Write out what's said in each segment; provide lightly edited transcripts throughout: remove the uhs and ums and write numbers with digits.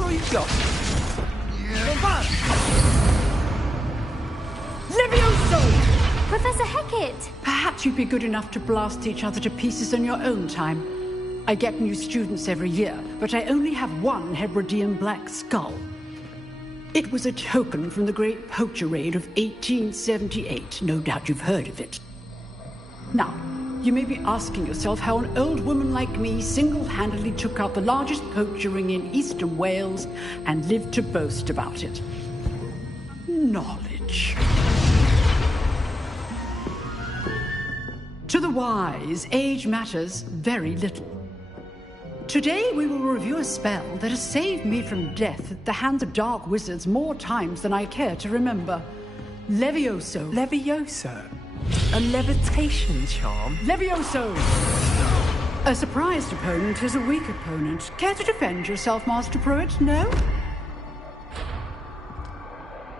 all you've got? Levioso! Professor Hecat! Perhaps you'd be good enough to blast each other to pieces in your own time. I get new students every year, but I only have one Hebridean black skull. It was a token from the Great Poacher Raid of 1878. No doubt you've heard of it. Now, you may be asking yourself how an old woman like me single-handedly took out the largest poacher ring in eastern Wales and lived to boast about it. Knowledge. To the wise, age matters very little. Today we will review a spell that has saved me from death at the hands of dark wizards more times than I care to remember. Levioso. Levioso? A levitation charm? Levioso! A surprised opponent is a weak opponent. Care to defend yourself, Master Pruitt? No?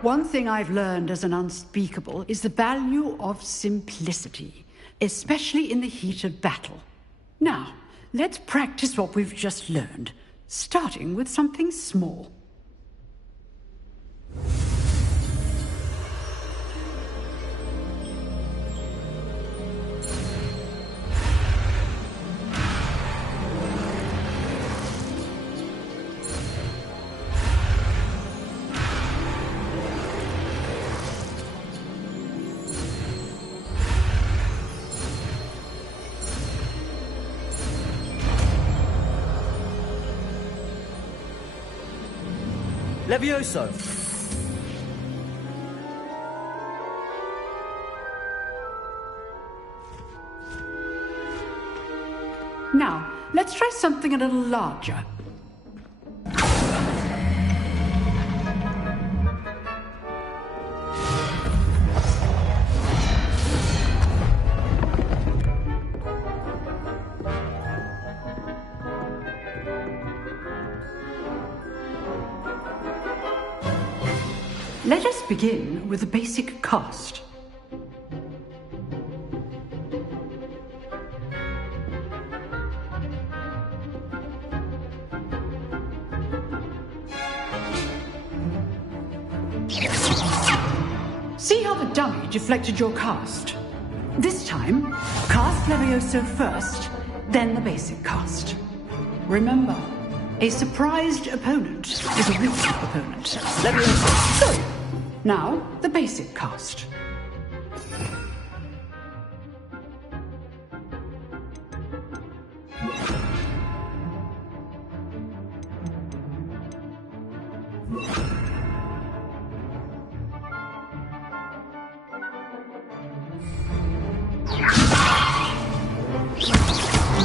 One thing I've learned as an unspeakable is the value of simplicity, especially in the heat of battle. Now, let's practice what we've just learned, starting with something small. Levioso! Now, let's try something a little larger. Let us begin with the basic cast. See how the dummy deflected your cast? This time, cast Levioso first, then the basic cast. Remember, a surprised opponent is a weak opponent. Levioso! So, now, the basic cast.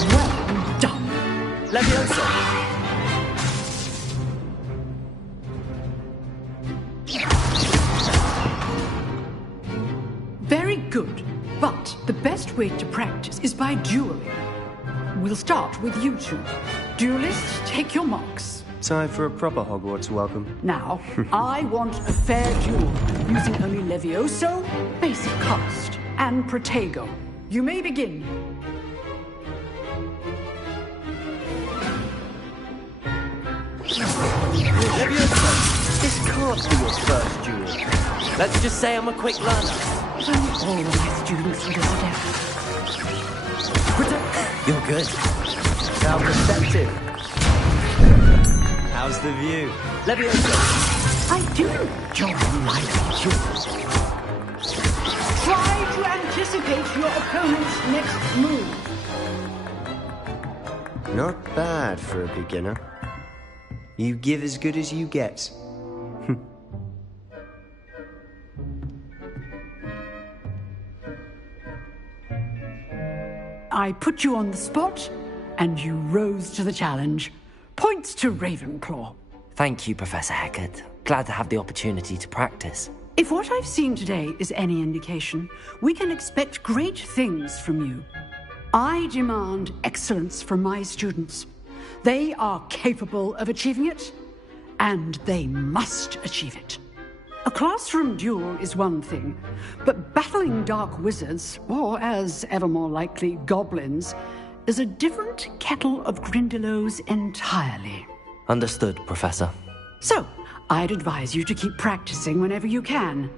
Well done. Levioso! Very good, but the best way to practice is by dueling. We'll start with you two. Duelists, take your marks. Time for a proper Hogwarts welcome. Now, I want a fair duel, using only Levioso, basic cast, and Protego. You may begin. Levioso! This can't be your first duel. Let's just say I'm a quick learner. If only all of my students were this adept. You're good. Sound receptive. How's the view? Levioso! I do enjoy my duels. Try to anticipate your opponent's next move. Not bad for a beginner. You give as good as you get. I put you on the spot, and you rose to the challenge. Points to Ravenclaw. Thank you, Professor Hecat. Glad to have the opportunity to practice. If what I've seen today is any indication, we can expect great things from you. I demand excellence from my students. They are capable of achieving it, and they must achieve it. A classroom duel is one thing, but battling dark wizards, or as ever more likely, goblins, is a different kettle of Grindylows entirely. Understood, Professor. So, I'd advise you to keep practicing whenever you can.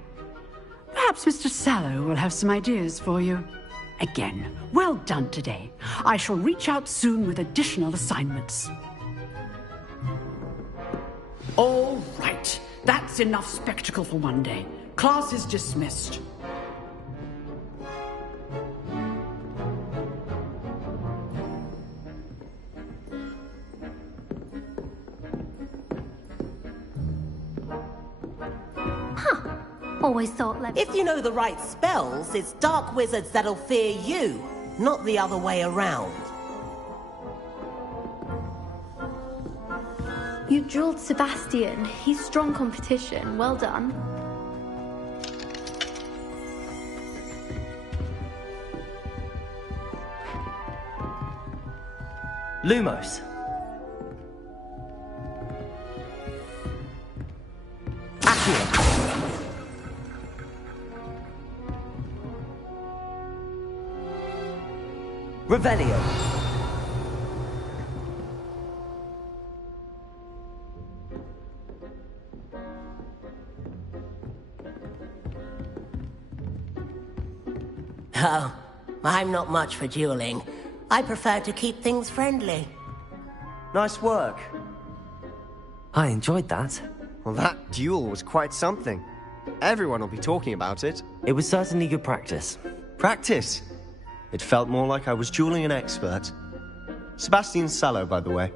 Perhaps Mr. Sallow will have some ideas for you. Again, well done today. I shall reach out soon with additional assignments. All right. That's enough spectacle for one day. Class is dismissed. Always thought like... If you know the right spells, it's dark wizards that'll fear you, not the other way around. You drilled Sebastian. He's strong competition. Well done. Lumos. Accio. Revelio. Oh, I'm not much for dueling. I prefer to keep things friendly. Nice work. I enjoyed that. Well, that duel was quite something. Everyone will be talking about it. It was certainly good practice. Practice. It felt more like I was dueling an expert. Sebastian Sallow, by the way.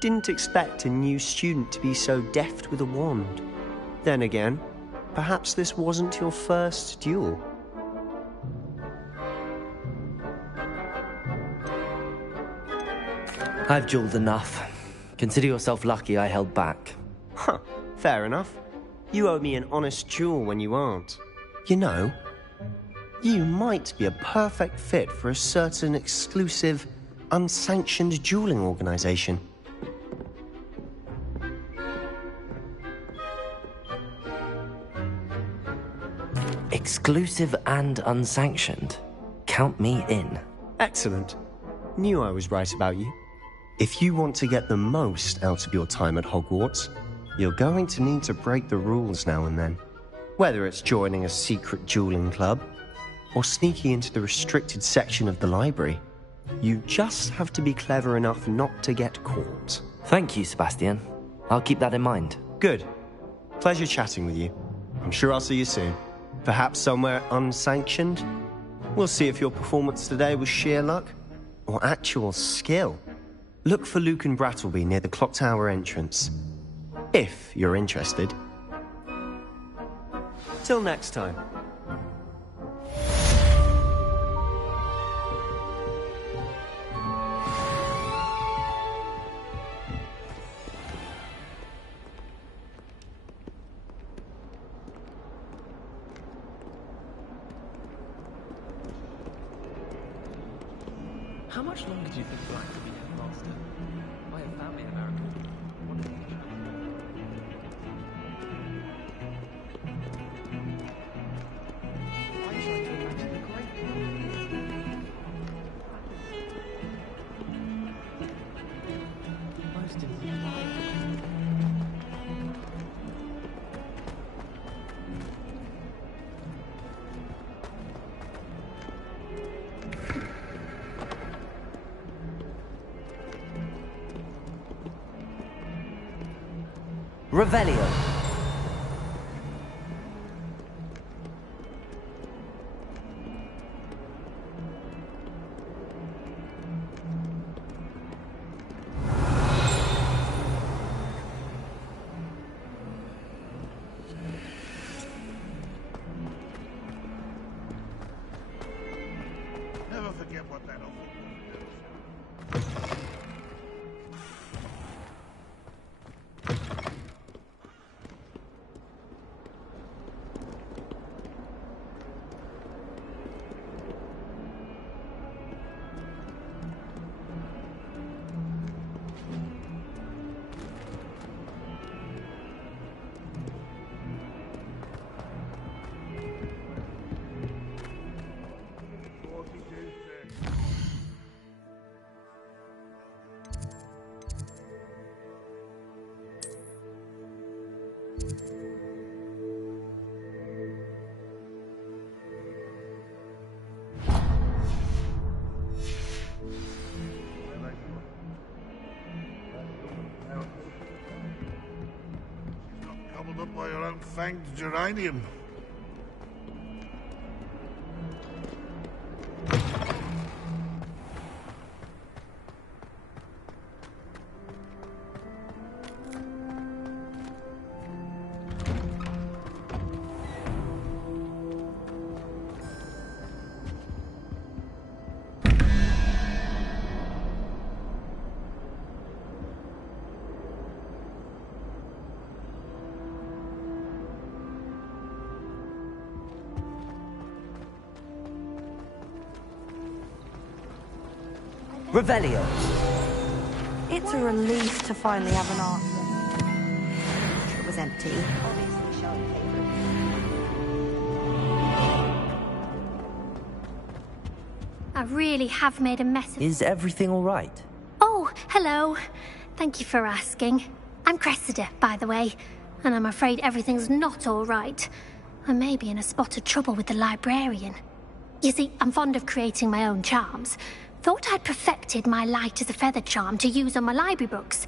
Didn't expect a new student to be so deft with a wand. Then again, perhaps this wasn't your first duel. I've dueled enough. Consider yourself lucky I held back. Huh, fair enough. You owe me an honest duel when you aren't. You know, you might be a perfect fit for a certain exclusive, unsanctioned dueling organization. Exclusive and unsanctioned. Count me in. Excellent. Knew I was right about you. If you want to get the most out of your time at Hogwarts, you're going to need to break the rules now and then. Whether it's joining a secret dueling club, or sneaking into the restricted section of the library, you just have to be clever enough not to get caught. Thank you, Sebastian. I'll keep that in mind. Good. Pleasure chatting with you. I'm sure I'll see you soon. Perhaps somewhere unsanctioned? We'll see if your performance today was sheer luck, or actual skill. Look for Lucan Brattleby near the Clock Tower entrance. If you're interested. Till next time. How much longer do you think Black will be headmaster? I have family in America. What is the I try to imagine the great most inspiring. Revelio. Never forget what that awful Gobbled up by your own fanged geranium. Revelio. It's a relief to finally have an answer. It was empty. Obviously showing I really have made a mess of... Is everything all right? Oh, hello. Thank you for asking. I'm Cressida, by the way, and I'm afraid everything's not all right. I may be in a spot of trouble with the librarian. You see, I'm fond of creating my own charms. Thought I'd perfected my light as a feather charm to use on my library books.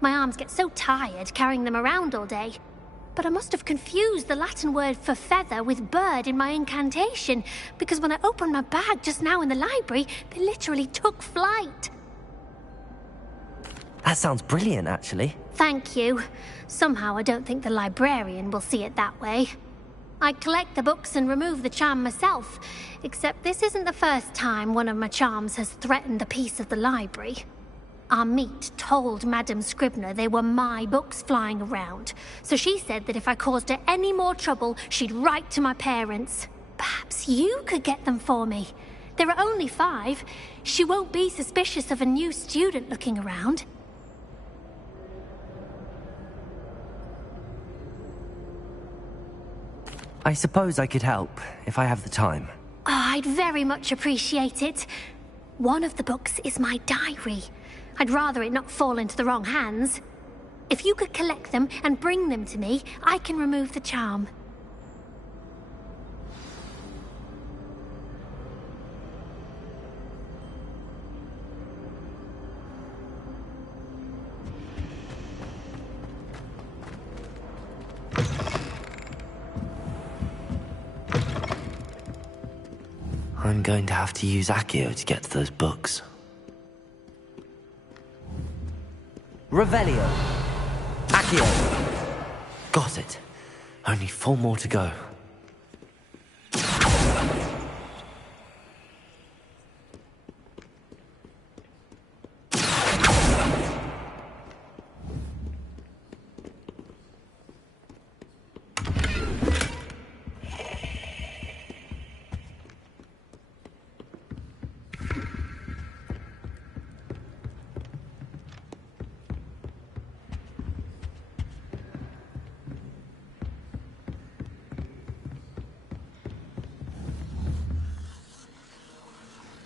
My arms get so tired carrying them around all day. But I must have confused the Latin word for feather with bird in my incantation, because when I opened my bag just now in the library, they literally took flight. That sounds brilliant, actually. Thank you. Somehow I don't think the librarian will see it that way. I collect the books and remove the charm myself, except this isn't the first time one of my charms has threatened the peace of the library. Amit told Madame Scribner they were my books flying around, so she said that if I caused her any more trouble, she'd write to my parents. Perhaps you could get them for me. There are only 5. She won't be suspicious of a new student looking around. I suppose I could help, if I have the time. Oh, I'd very much appreciate it. One of the books is my diary. I'd rather it not fall into the wrong hands. If you could collect them and bring them to me, I can remove the charm. I'm going to have to use Accio to get to those books. Revelio. Accio. Got it. Only 4 more to go.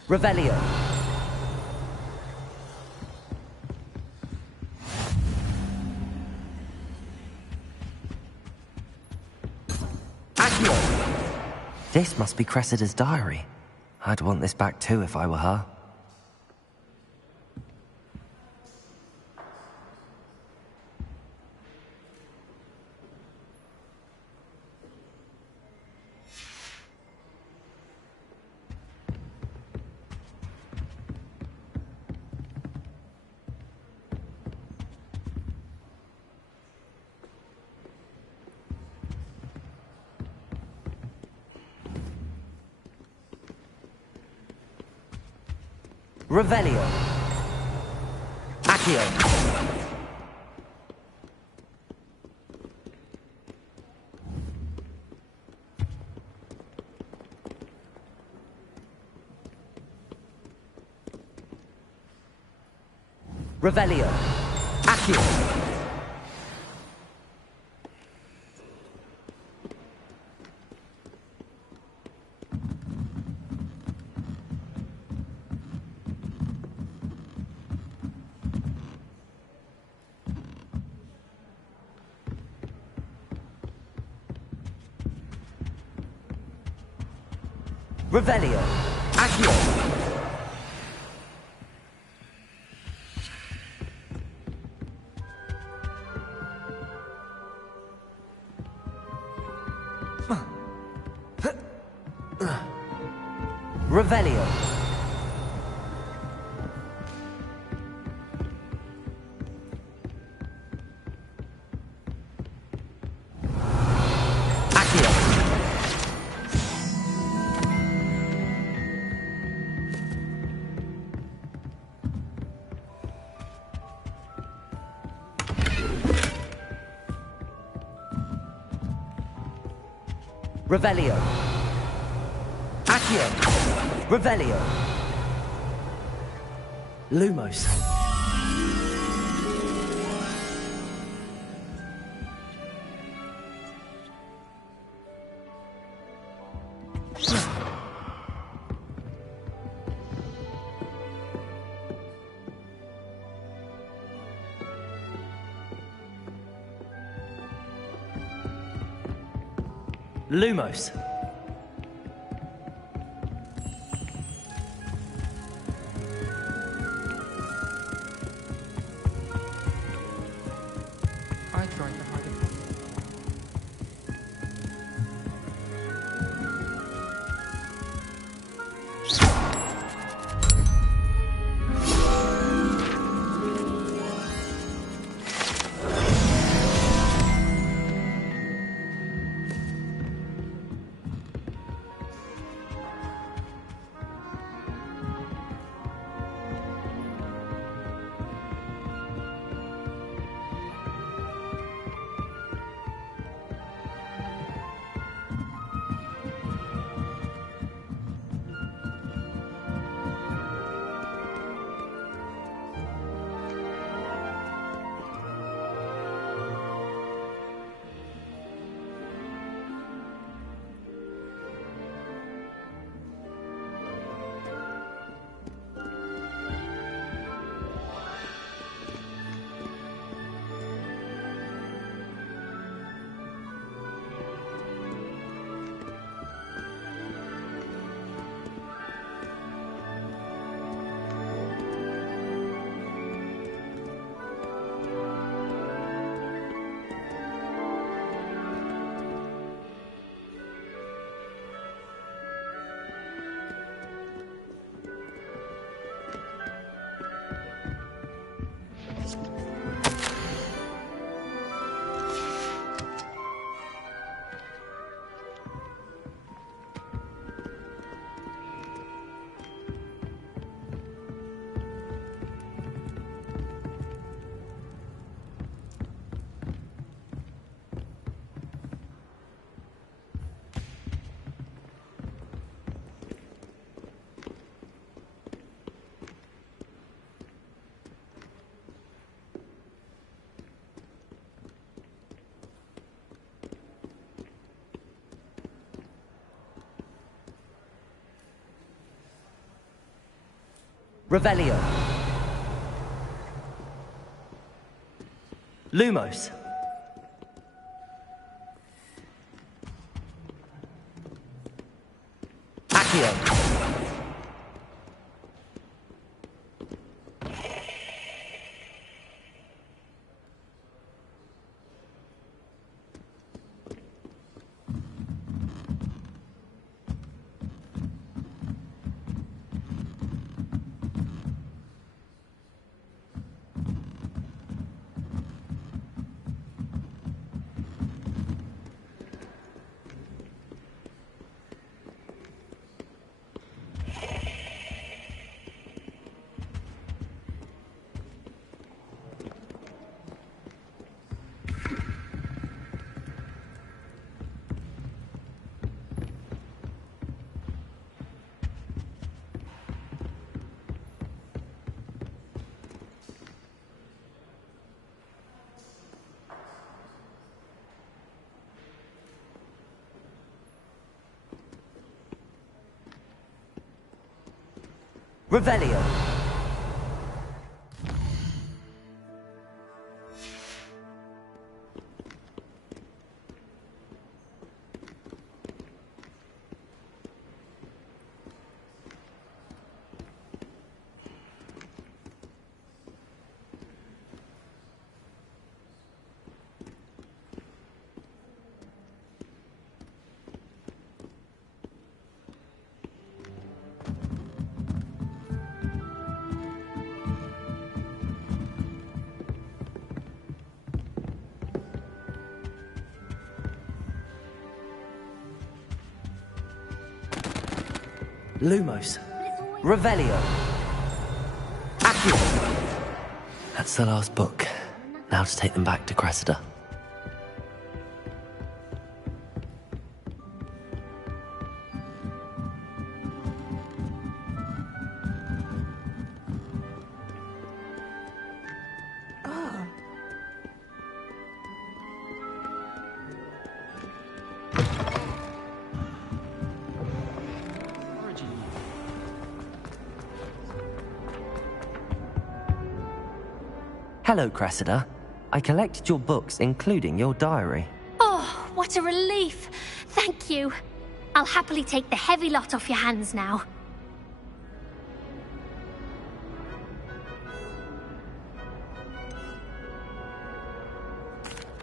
Revelio. Accio. This must be Cressida's diary. I'd want this back too if I were her. Revelio. Accio. Revelio. Accio. Revelio. Accio. Revelio. Accio. Revelio. Accio. Revelio. Lumos. Lumos. I tried to hide it. Revelio. Lumos. Accio. Revelio. Lumos. Revelio. Accio. That's the last book. Now to take them back to Cressida. Hello, Cressida. I collected your books, including your diary. Oh, what a relief. Thank you. I'll happily take the heavy lot off your hands now.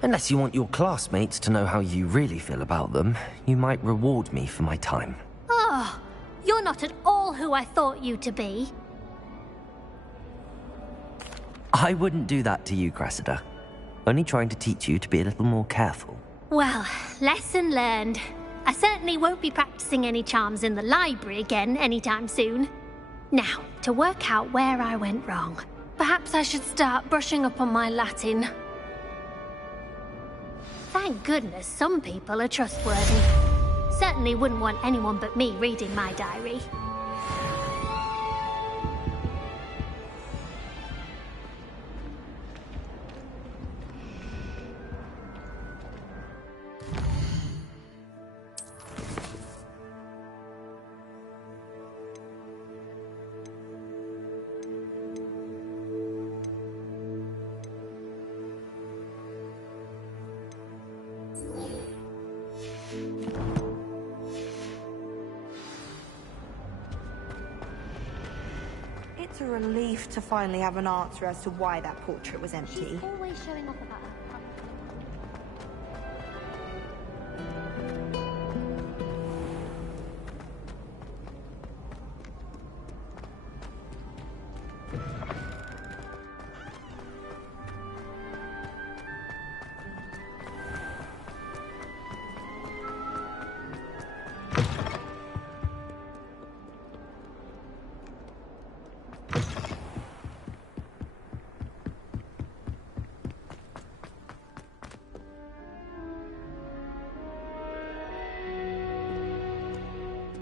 Unless you want your classmates to know how you really feel about them, you might reward me for my time. Oh, you're not at all who I thought you to be. I wouldn't do that to you, Cressida. Only trying to teach you to be a little more careful. Well, lesson learned. I certainly won't be practicing any charms in the library again anytime soon. Now, to work out where I went wrong. Perhaps I should start brushing up on my Latin. Thank goodness some people are trustworthy. Certainly wouldn't want anyone but me reading my diary. It's a relief to finally have an answer as to why that portrait was empty. She's always showing off about her.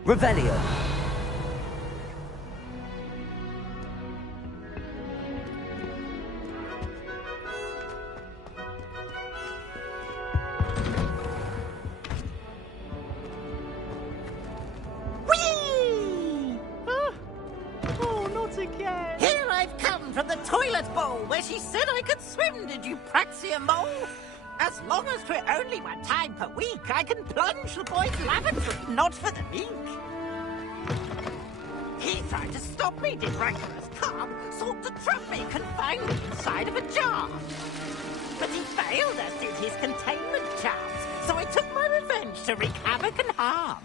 Revelio. Whee! Oh, not again. Here I've come from the toilet bowl where she said I could swim, did you praxia mole? As long as 'twere only one time per week, I can plunge the boy's lavatory, not for the meek. He tried to stop me, did rancorous Cobb, sought to trap me, confine me inside of a jar. But he failed, as did his containment charms, so I took my revenge to wreak havoc and harm.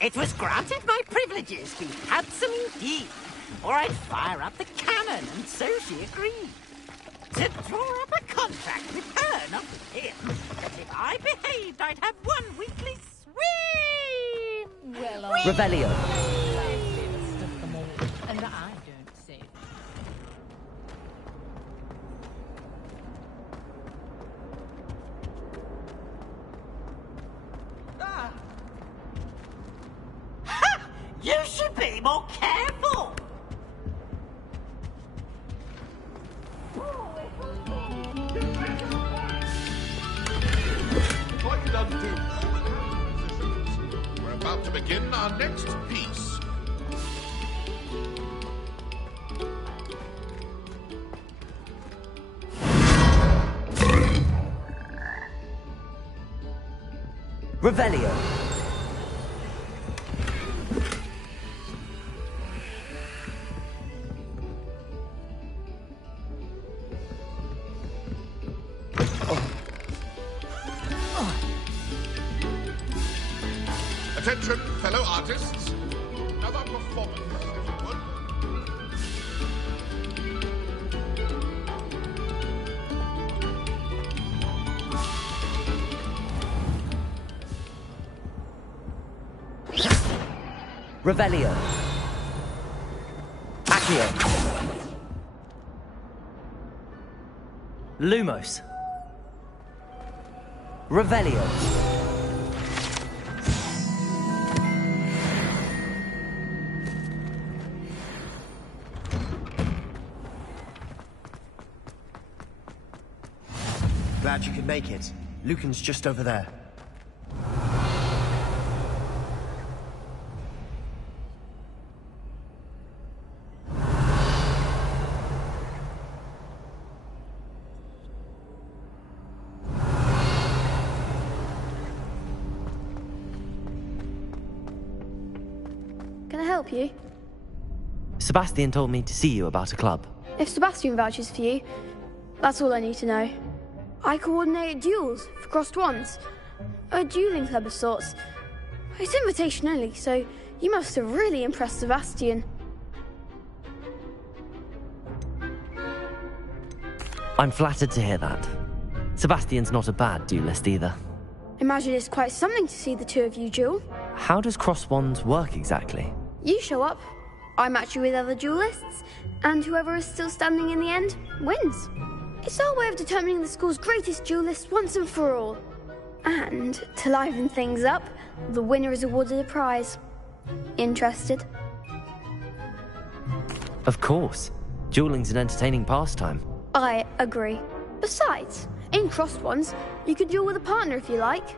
It was granted my privileges, be handsome indeed, or I'd fire up the cannon, and so she agreed. To draw up a contract with her, not with him, that if I behaved, I'd have one weekly swim! Well, Revelio. stuff them all, and I don't say. Ah. Ha! You should be more careful! If I could undo positions, we're about to begin our next piece. Revelio. Attention, fellow artists. Another performance, if you would. Revelio. Accio. Lumos. Revelio. Glad you could make it. Lucan's just over there. Can I help you? Sebastian told me to see you about a club. If Sebastian vouches for you, that's all I need to know. I coordinate duels for crossed wands. A dueling club of sorts. It's invitation only, so you must have really impressed Sebastian. I'm flattered to hear that. Sebastian's not a bad duelist either. Imagine it's quite something to see the two of you duel. How does cross wands work exactly? You show up, I match you with other duelists, and whoever is still standing in the end wins. It's our way of determining the school's greatest duelist once and for all. And to liven things up, the winner is awarded a prize. Interested? Of course. Dueling's an entertaining pastime. I agree. Besides, in crossed ones, you could duel with a partner if you like.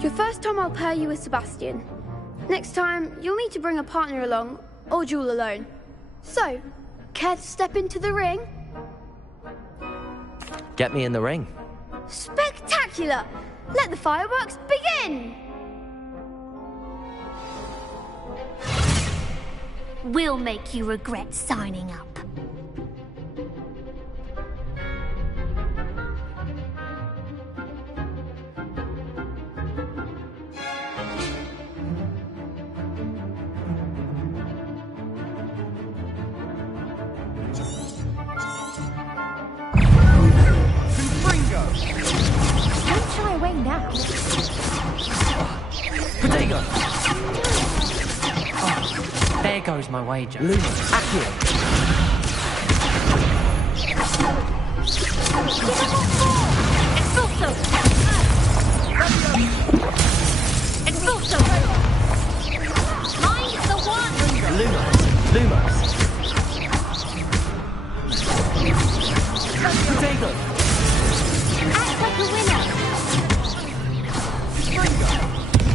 Your first time I'll pair you with Sebastian. Next time, you'll need to bring a partner along, or duel alone. So, care to step into the ring? Get me in the ring. Spectacular! Let the fireworks begin! We'll make you regret signing up. Don't shy away now. Protego! Oh, there goes my wager. Luma, Accio. Expulso! Expulso! Mind the one! Lumos. Protego! Act like a winner!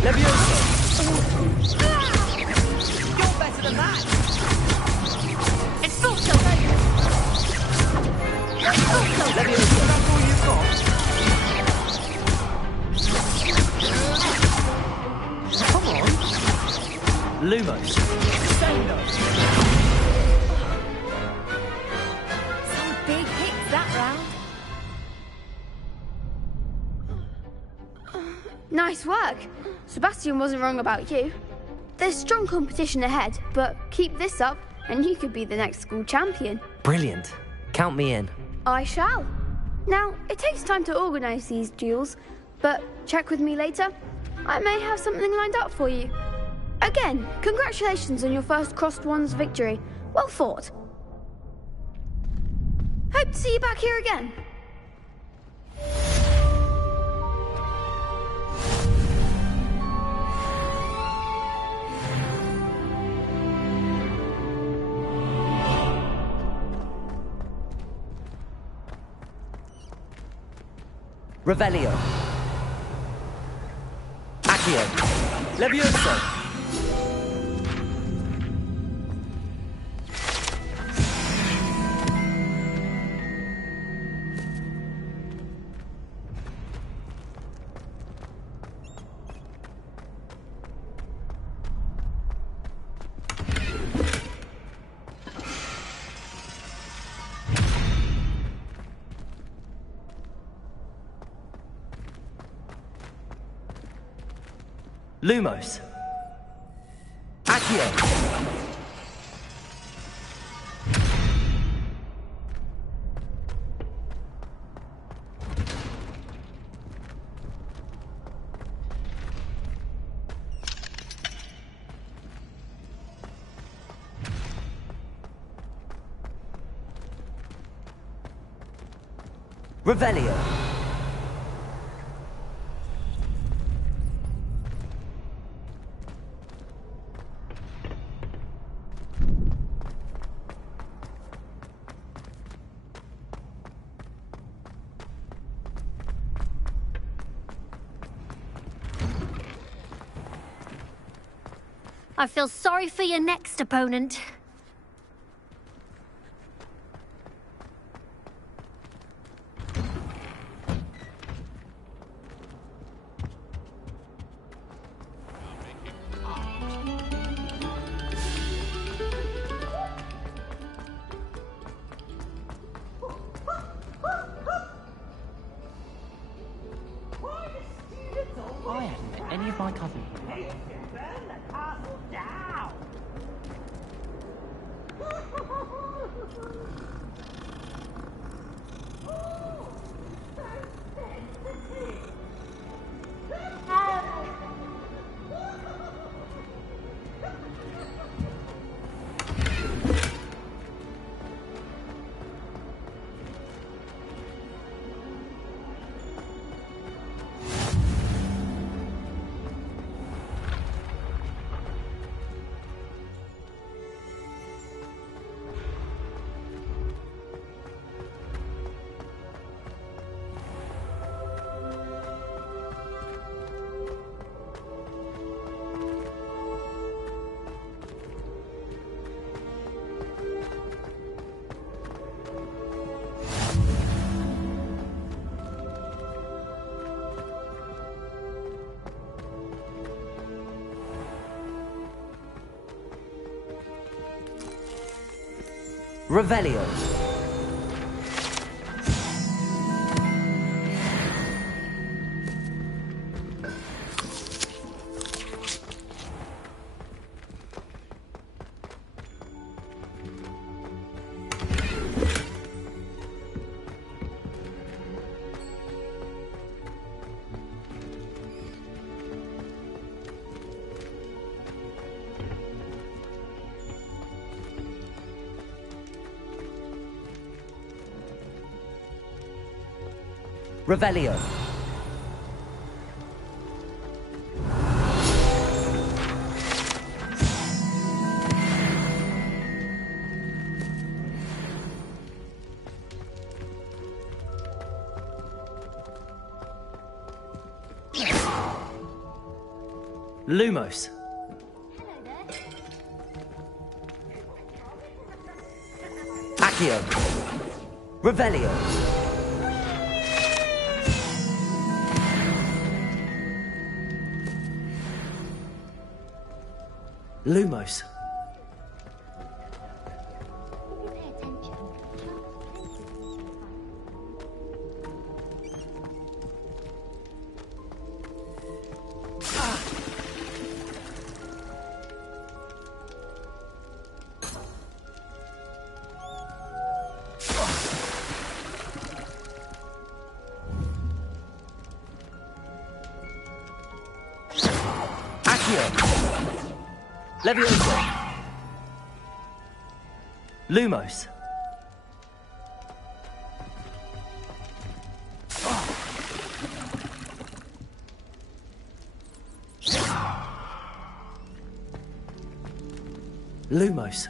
Levioso! You're better than that! Expulso! Expulso! Levioso! That's all you've got? Come on! Lumos. Say no. Some big hits that round. Nice work. Sebastian wasn't wrong about you. There's strong competition ahead, but keep this up and you could be the next school champion. Brilliant. Count me in. I shall. Now, it takes time to organise these duels, but check with me later. I may have something lined up for you. Again, congratulations on your first crossed wands victory. Well fought. Hope to see you back here again. Revelio. Accio. Levioso. Lumos. Accio. Revelio. I feel sorry for your next opponent. I haven't met any of my cousins. Burn the castle down! Revelio. Revelio. Lumos. Accio. Revelio. Lumos. Levioso. Lumos. Lumos.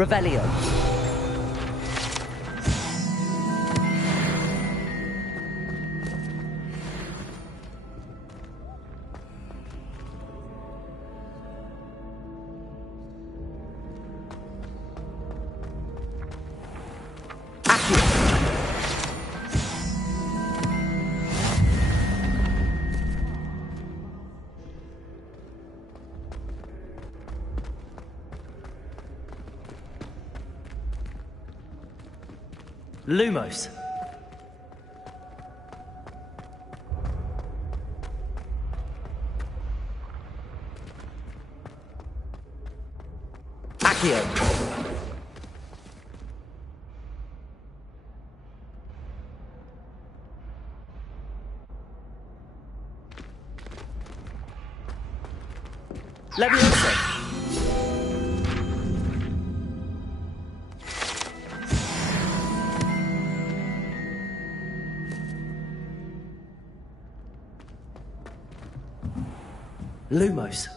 Revelio. Lumos. Accio. Leviosa. Lumos.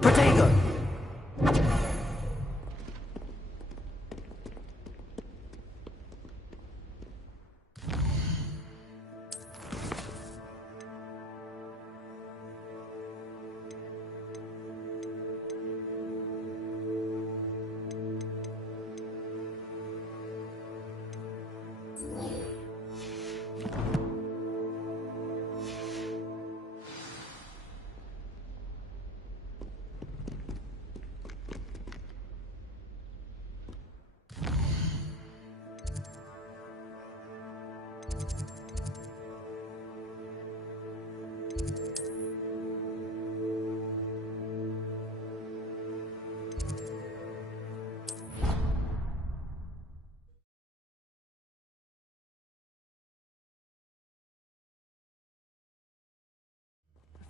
Protego.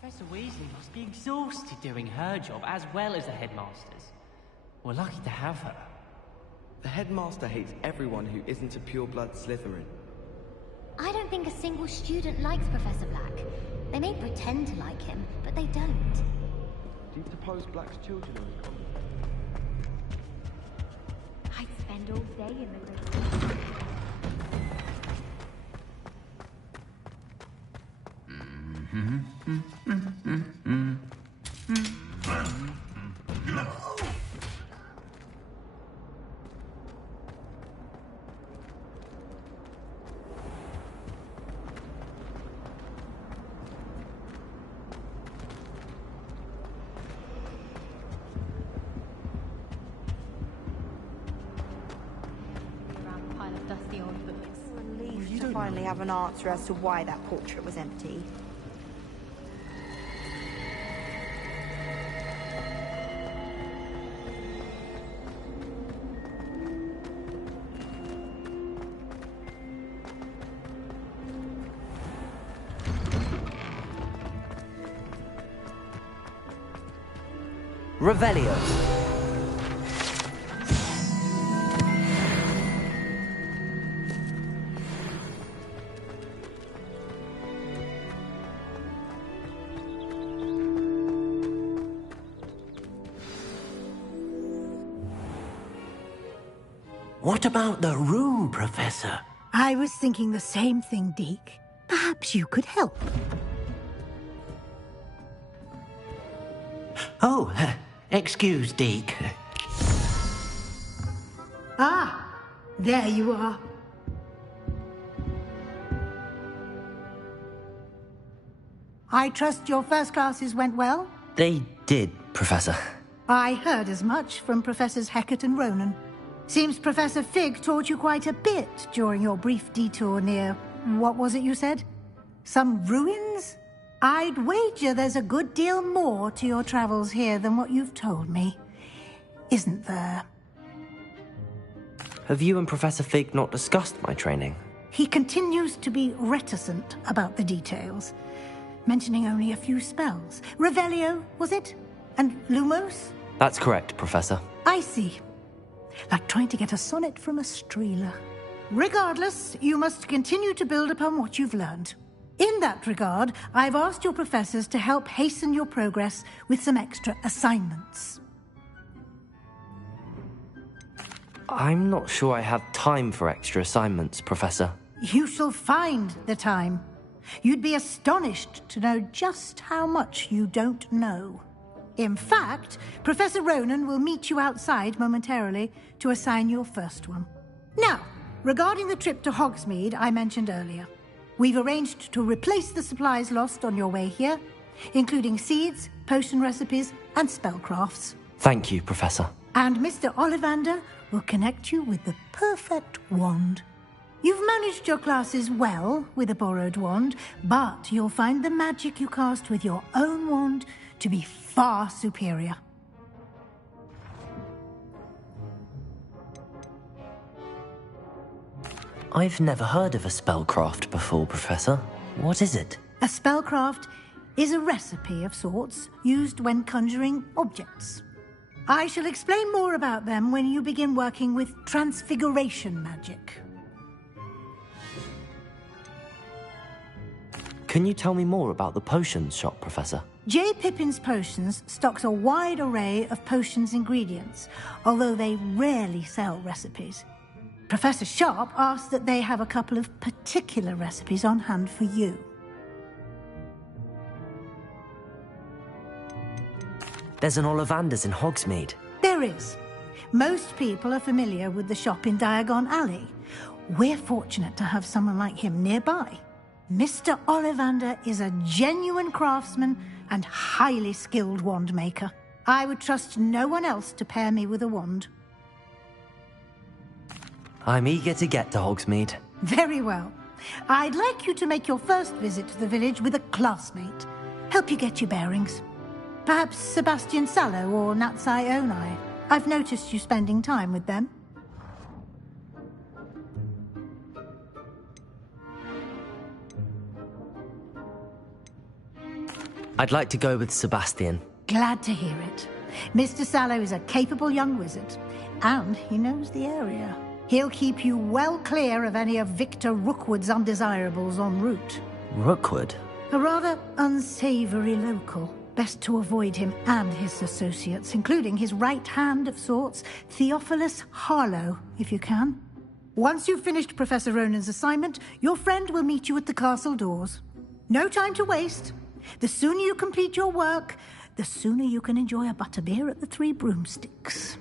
Professor Weasley must be exhausted doing her job as well as the headmaster's. We're lucky to have her. The headmaster hates everyone who isn't a pure-blood Slytherin. I don't think a single student likes Professor Black. They may pretend to like him, but they don't. Do you suppose Black's children are in common? I'd spend all day in the Gryffindor. Relief to finally have an answer as to why that portrait was empty. Revelio. What about the room, Professor? I was thinking the same thing, Deke. Perhaps you could help. Oh, excuse, Deke. Ah, there you are. I trust your first classes went well? They did, Professor. I heard as much from Professors Hecat and Ronan. Seems Professor Fig taught you quite a bit during your brief detour near... what was it you said? Some ruins? I'd wager there's a good deal more to your travels here than what you've told me. Isn't there? Have you and Professor Fig not discussed my training? He continues to be reticent about the details, mentioning only a few spells. Revelio, was it? And Lumos? That's correct, Professor. I see. Like trying to get a sonnet from a Streeler. Regardless, you must continue to build upon what you've learned. In that regard, I've asked your professors to help hasten your progress with some extra assignments. I'm not sure I have time for extra assignments, Professor. You shall find the time. You'd be astonished to know just how much you don't know. In fact, Professor Ronan will meet you outside momentarily to assign your first one. Now, regarding the trip to Hogsmeade I mentioned earlier, we've arranged to replace the supplies lost on your way here, including seeds, potion recipes, and spellcrafts. Thank you, Professor. And Mr. Ollivander will connect you with the perfect wand. You've managed your classes well with a borrowed wand, but you'll find the magic you cast with your own wand to be far superior. I've never heard of a spellcraft before, Professor. What is it? A spellcraft is a recipe of sorts used when conjuring objects. I shall explain more about them when you begin working with transfiguration magic. Can you tell me more about the potions shop, Professor? J. Pippin's Potions stocks a wide array of potions ingredients, although they rarely sell recipes. Professor Sharp asks that they have a couple of particular recipes on hand for you. There's an Ollivander's in Hogsmeade. There is. Most people are familiar with the shop in Diagon Alley. We're fortunate to have someone like him nearby. Mr. Ollivander is a genuine craftsman and highly skilled wand maker. I would trust no one else to pair me with a wand. I'm eager to get to Hogsmeade. Very well. I'd like you to make your first visit to the village with a classmate. Help you get your bearings. Perhaps Sebastian Sallow or Natsai Onai. I've noticed you spending time with them. I'd like to go with Sebastian. Glad to hear it. Mr. Sallow is a capable young wizard, and he knows the area. He'll keep you well clear of any of Victor Rookwood's undesirables en route. Rookwood? A rather unsavory local. Best to avoid him and his associates, including his right hand of sorts, Theophilus Harlow, if you can. Once you've finished Professor Ronan's assignment, your friend will meet you at the castle doors. No time to waste. The sooner you complete your work, the sooner you can enjoy a butterbeer at the Three Broomsticks.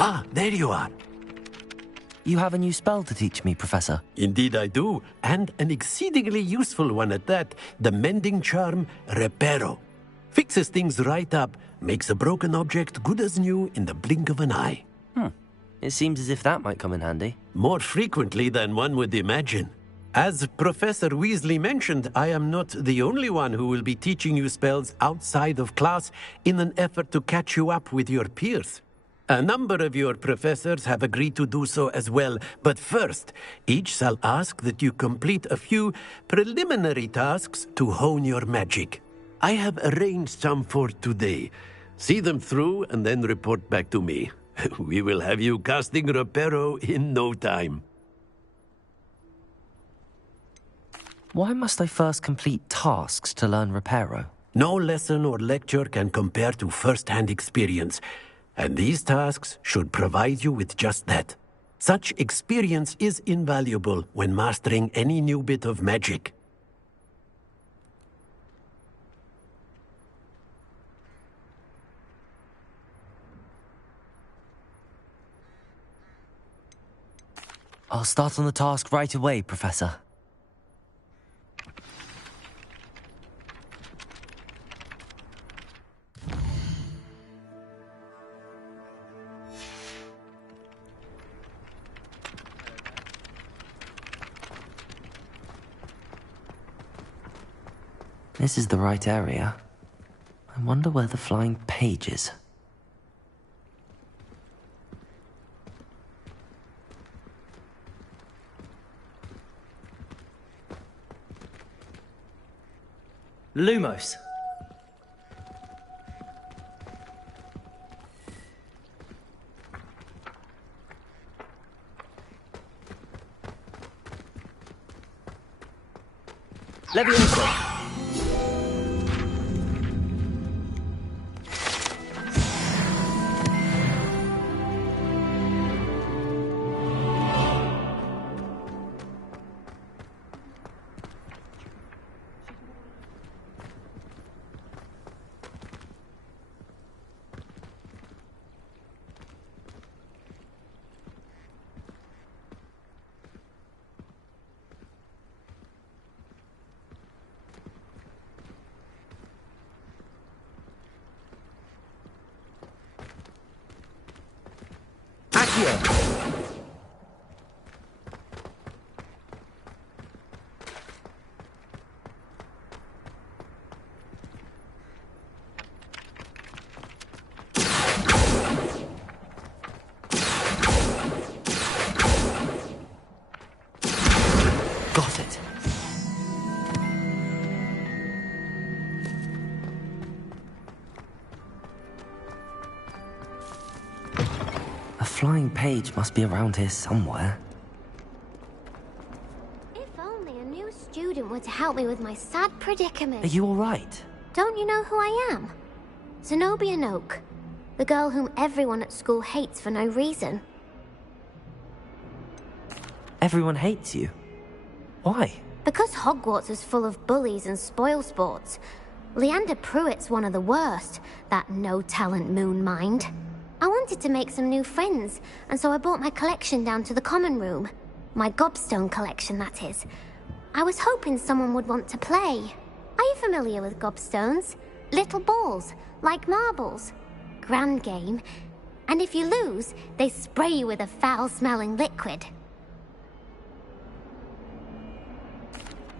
Ah, there you are. You have a new spell to teach me, Professor. Indeed I do, and an exceedingly useful one at that. The mending charm, Reparo. Fixes things right up, makes a broken object good as new in the blink of an eye. It seems as if that might come in handy. More frequently than one would imagine. As Professor Weasley mentioned, I am not the only one who will be teaching you spells outside of class in an effort to catch you up with your peers. A number of your professors have agreed to do so as well, but first, each shall ask that you complete a few preliminary tasks to hone your magic. I have arranged some for today. See them through and then report back to me. We will have you casting Reparo in no time. Why must I first complete tasks to learn Reparo? No lesson or lecture can compare to first-hand experience, and these tasks should provide you with just that. Such experience is invaluable when mastering any new bit of magic. I'll start on the task right away, Professor. This is the right area. I wonder where the flying page is. Lumos. Leviosa. Got it. A flying page must be around here somewhere. If only a new student were to help me with my sad predicament. Are you all right? Don't you know who I am? Zenobia Noak, the girl whom everyone at school hates for no reason. Everyone hates you. Why? Because Hogwarts is full of bullies and spoilsports. Leander Pruitt's one of the worst, that no-talent moon mind. I wanted to make some new friends, and so I brought my collection down to the common room. My gobstone collection, that is. I was hoping someone would want to play. Are you familiar with gobstones? Little balls, like marbles. Grand game. And if you lose, they spray you with a foul-smelling liquid.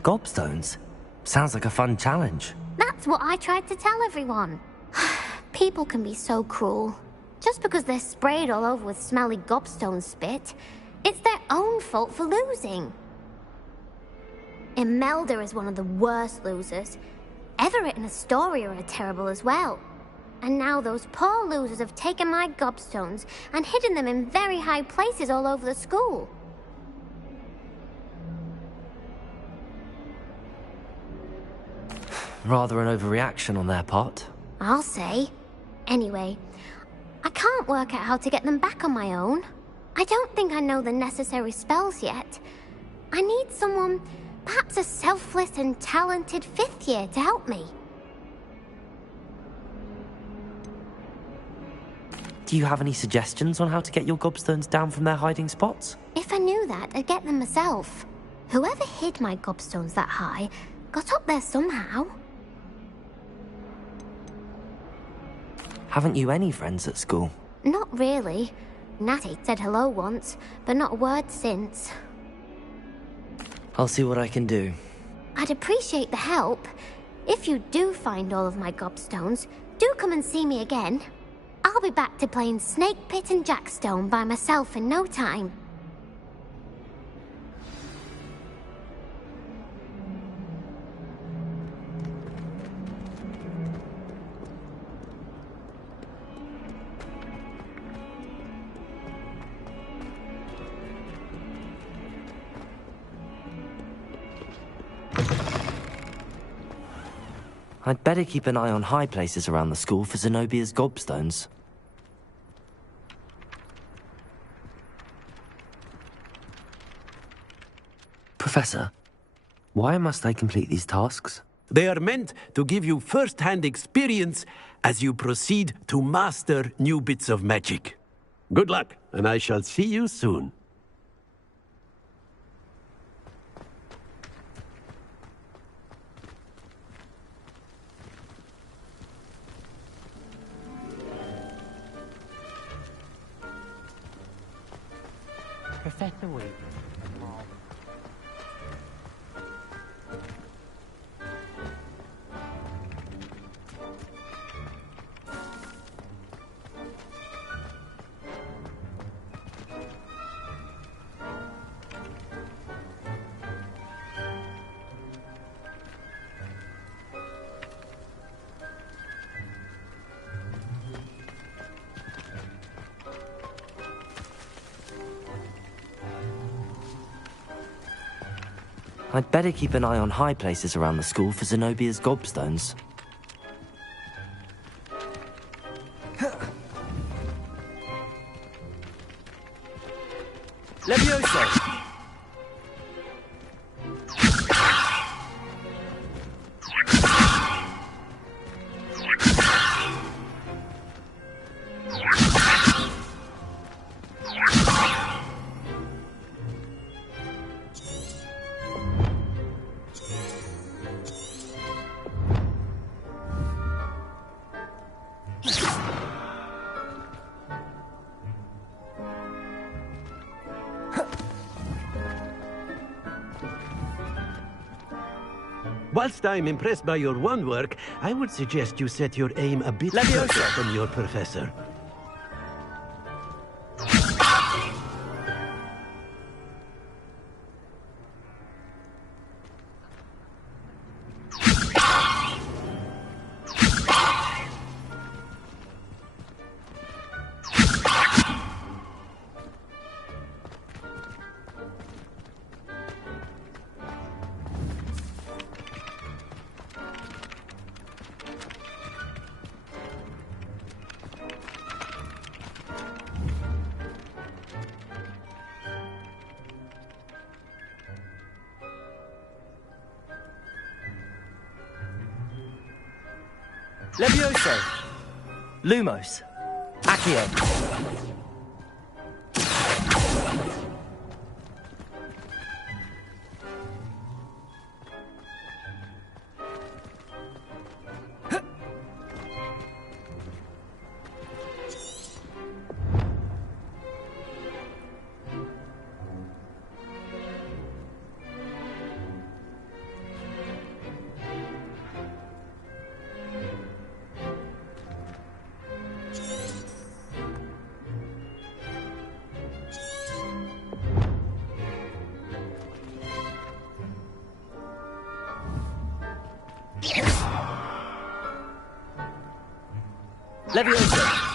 Gobstones? Sounds like a fun challenge. That's what I tried to tell everyone. People can be so cruel. Just because they're sprayed all over with smelly gobstone spit, it's their own fault for losing. Imelda is one of the worst losers. Everett and Astoria are terrible as well. And now those poor losers have taken my gobstones and hidden them in very high places all over the school. Rather an overreaction on their part. I'll say. Anyway, I can't work out how to get them back on my own. I don't think I know the necessary spells yet. I need someone, perhaps a selfless and talented fifth year to help me. Do you have any suggestions on how to get your gobstones down from their hiding spots? If I knew that, I'd get them myself. Whoever hid my gobstones that high got up there somehow. Haven't you any friends at school? Not really. Natty said hello once, but not a word since. I'll see what I can do. I'd appreciate the help. If you do find all of my gobstones, do come and see me again. I'll be back to playing Snake Pit and Jackstone by myself in no time. I'd better keep an eye on high places around the school for Zenobia's gobstones. Professor, why must I complete these tasks? They are meant to give you first-hand experience as you proceed to master new bits of magic. Good luck, and I shall see you soon. Professor Weasley. I'd better keep an eye on high places around the school for Zenobia's gobstones. Levioso! Whilst I'm impressed by your wand work, I would suggest you set your aim a bit Leviosa. further than your professor. Levioso! Lumos! Accio! Levioso!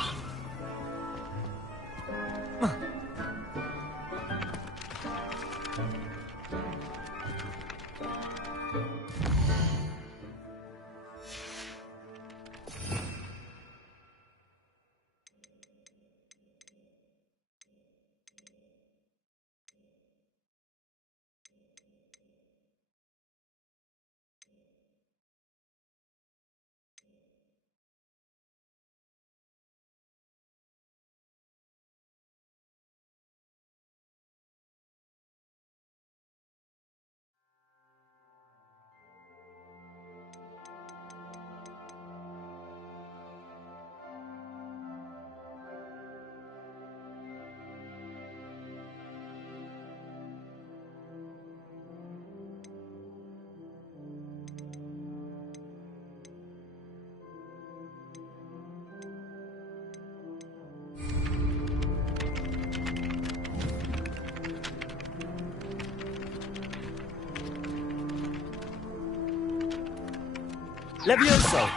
Levioso!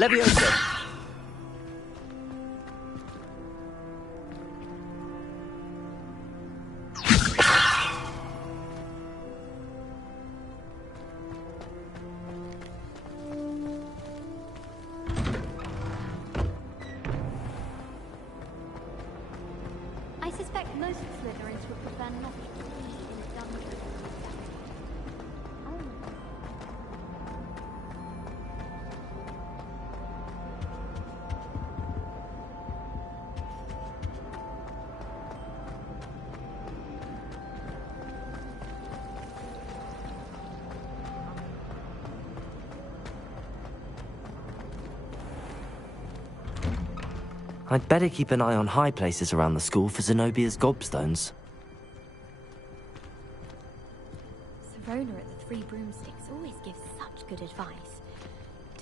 Levioso! I suspect most Slytherins would prefer not to be in a dungeon. I'd better keep an eye on high places around the school for Zenobia's gobstones. Sirona at the Three Broomsticks always gives such good advice.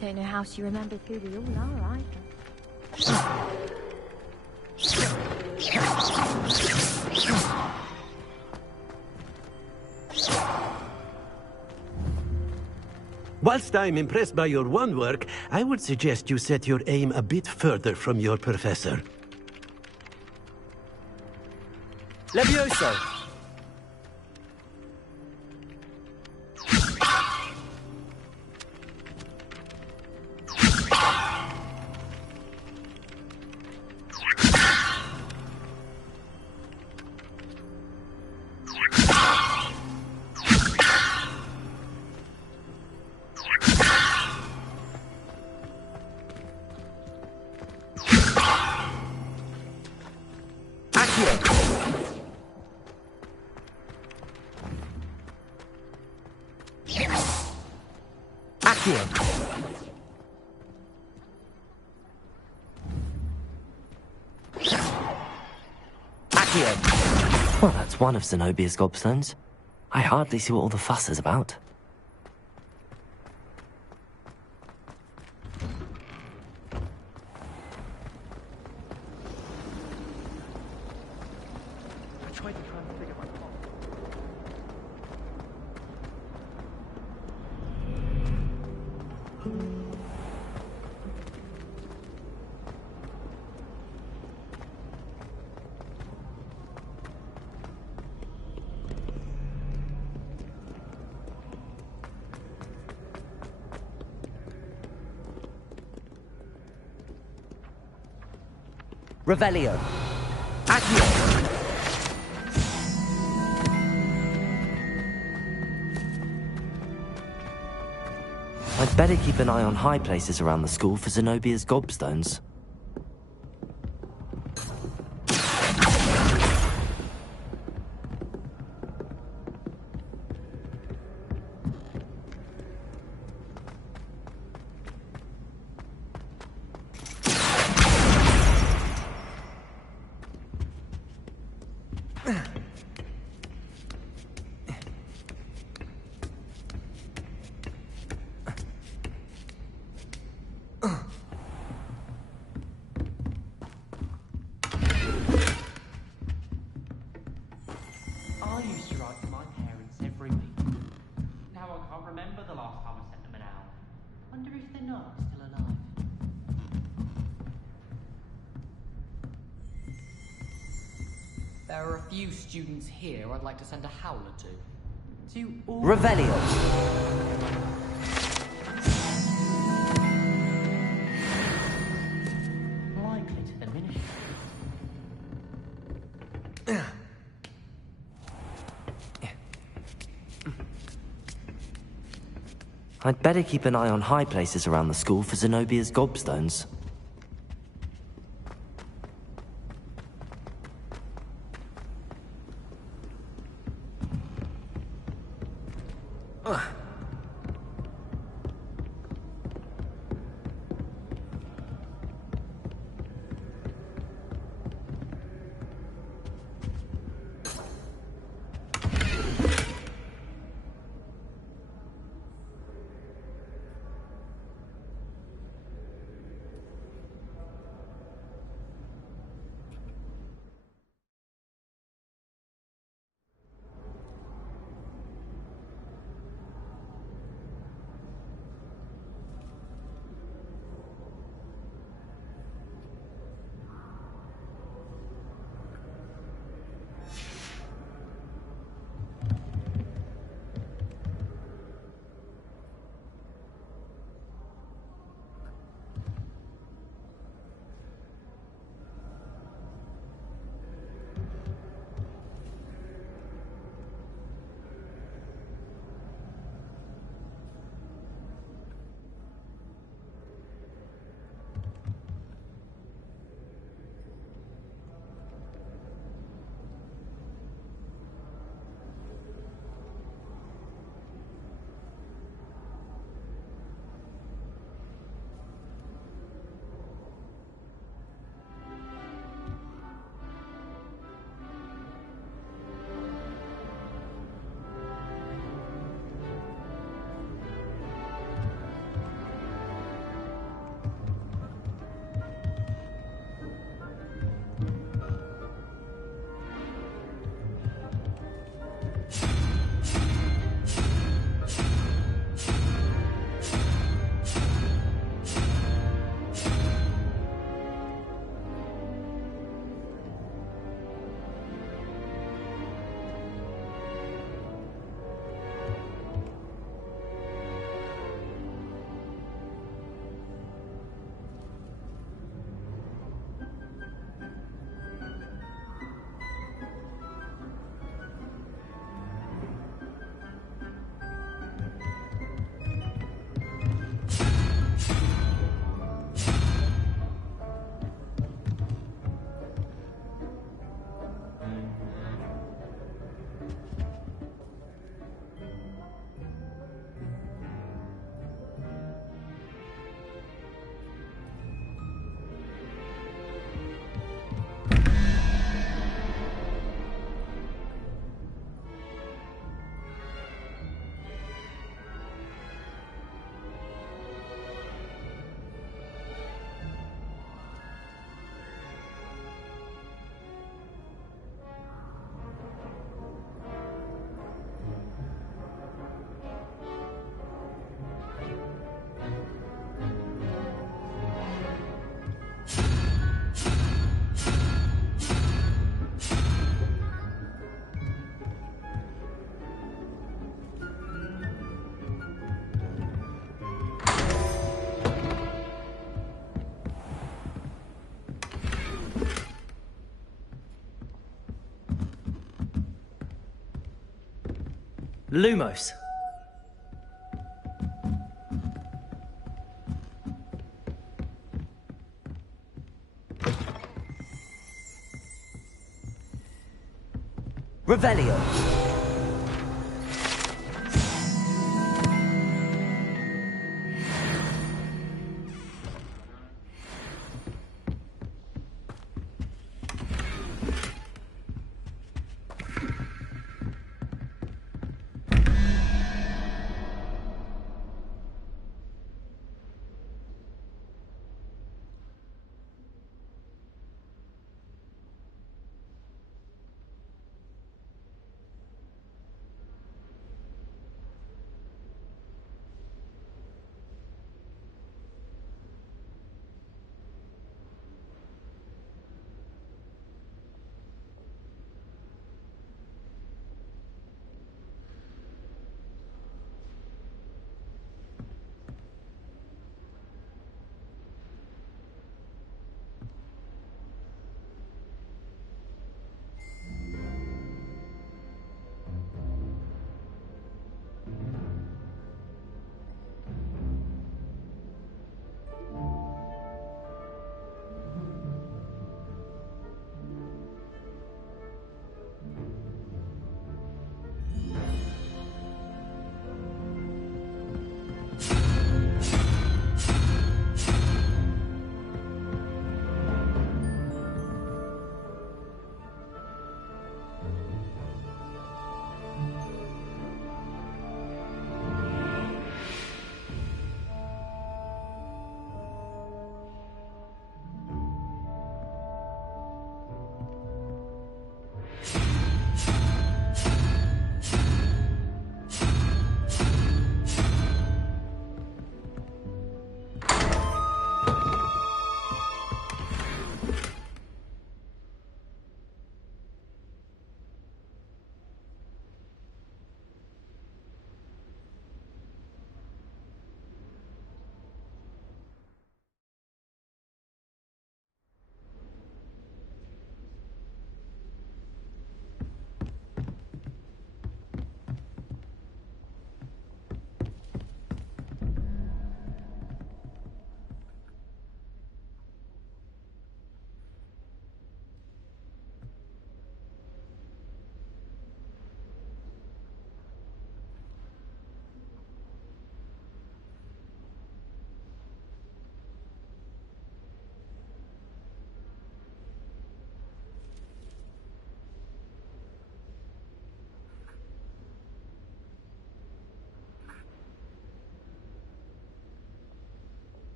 Don't know how she remembers who we all are either. Whilst I'm impressed by your wand work, I would suggest you set your aim a bit further from your professor. Levioso! Well, that's one of Zenobia's gobstones. I hardly see what all the fuss is about. Revelio. Accio. I'd better keep an eye on high places around the school for Zenobia's gobstones. I used to write for my parents every week. Now I can't remember the last time I sent them an owl. Wonder if they're not still alive. There are a few students here I'd like to send a howler to. To all... Revelio. Likely to diminish. I'd better keep an eye on high places around the school for Zenobia's gobstones. Lumos. Revelio.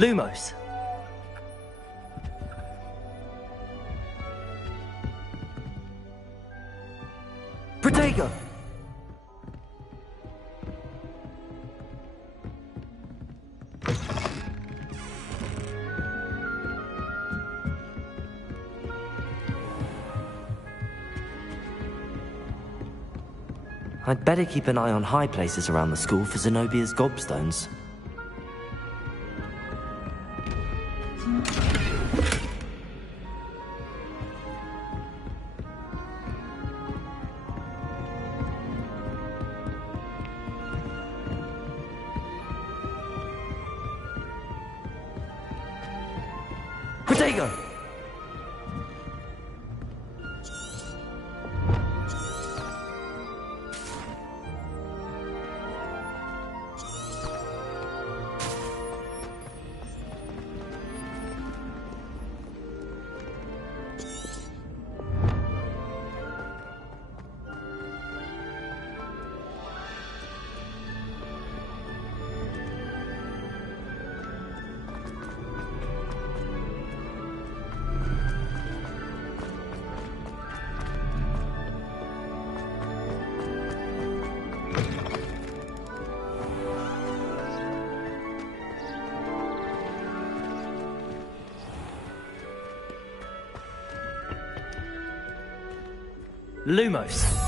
Lumos. Protego! I'd better keep an eye on high places around the school for Zenobia's gobstones. Protego! Lumos.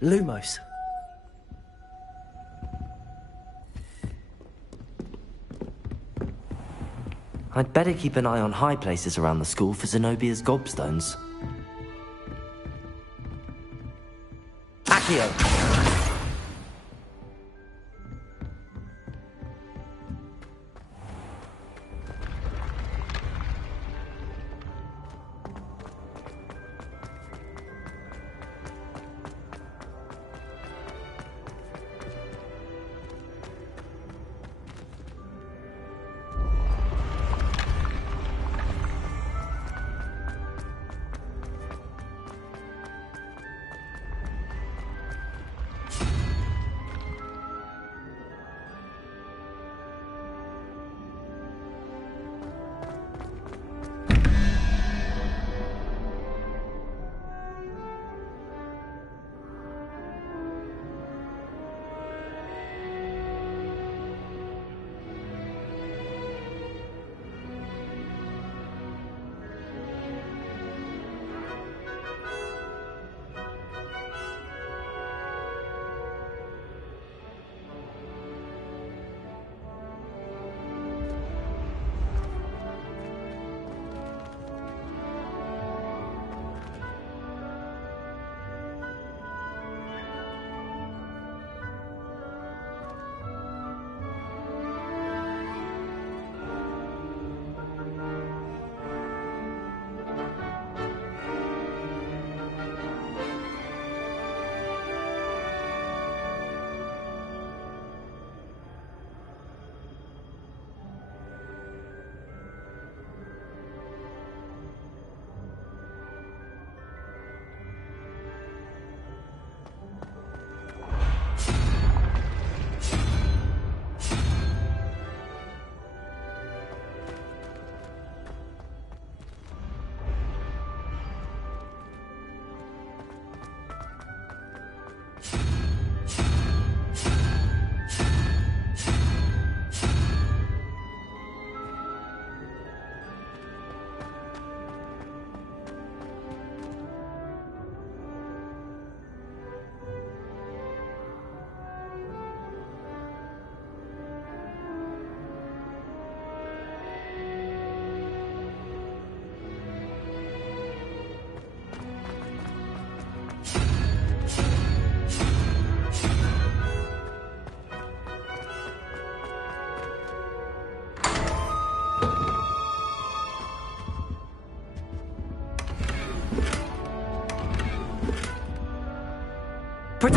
Lumos. I'd better keep an eye on high places around the school for Zenobia's gobstones. Accio.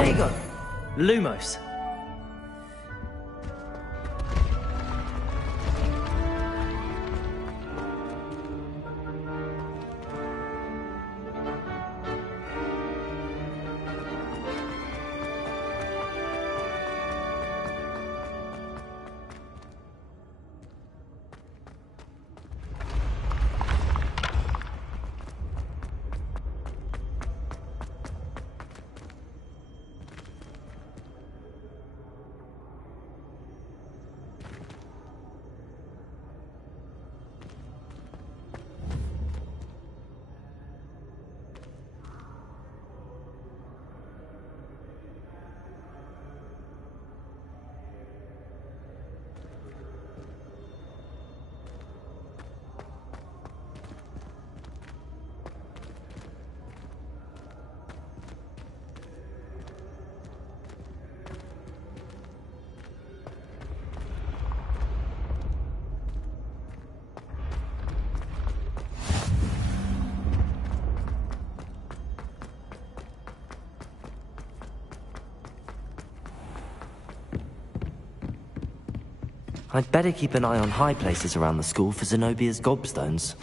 There you go. Lumos. I'd better keep an eye on high places around the school for Zenobia's gobstones.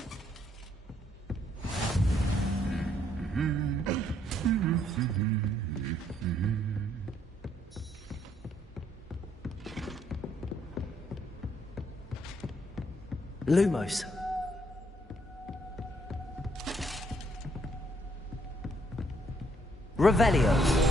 Lumos. Revelio.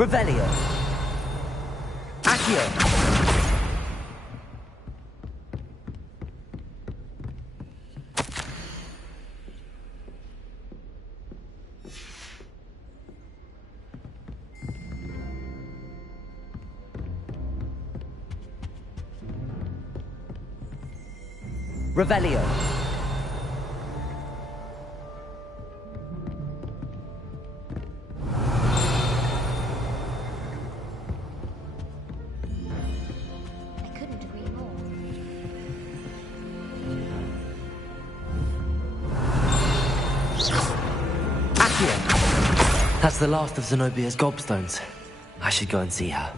Revelio. Accio. Revelio. That's the last of Zenobia's gobstones. I should go and see her.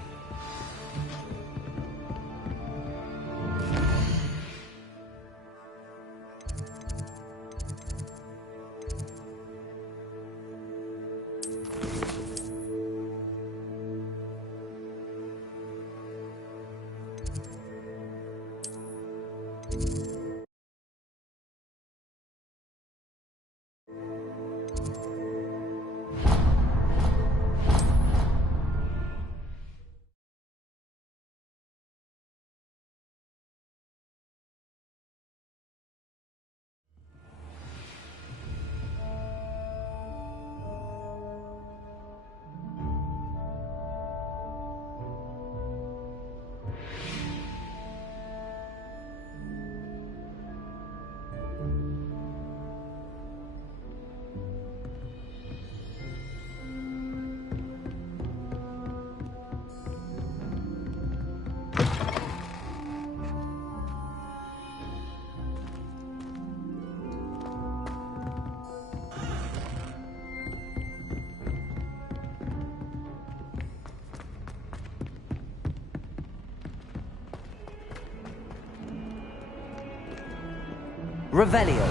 Revelio.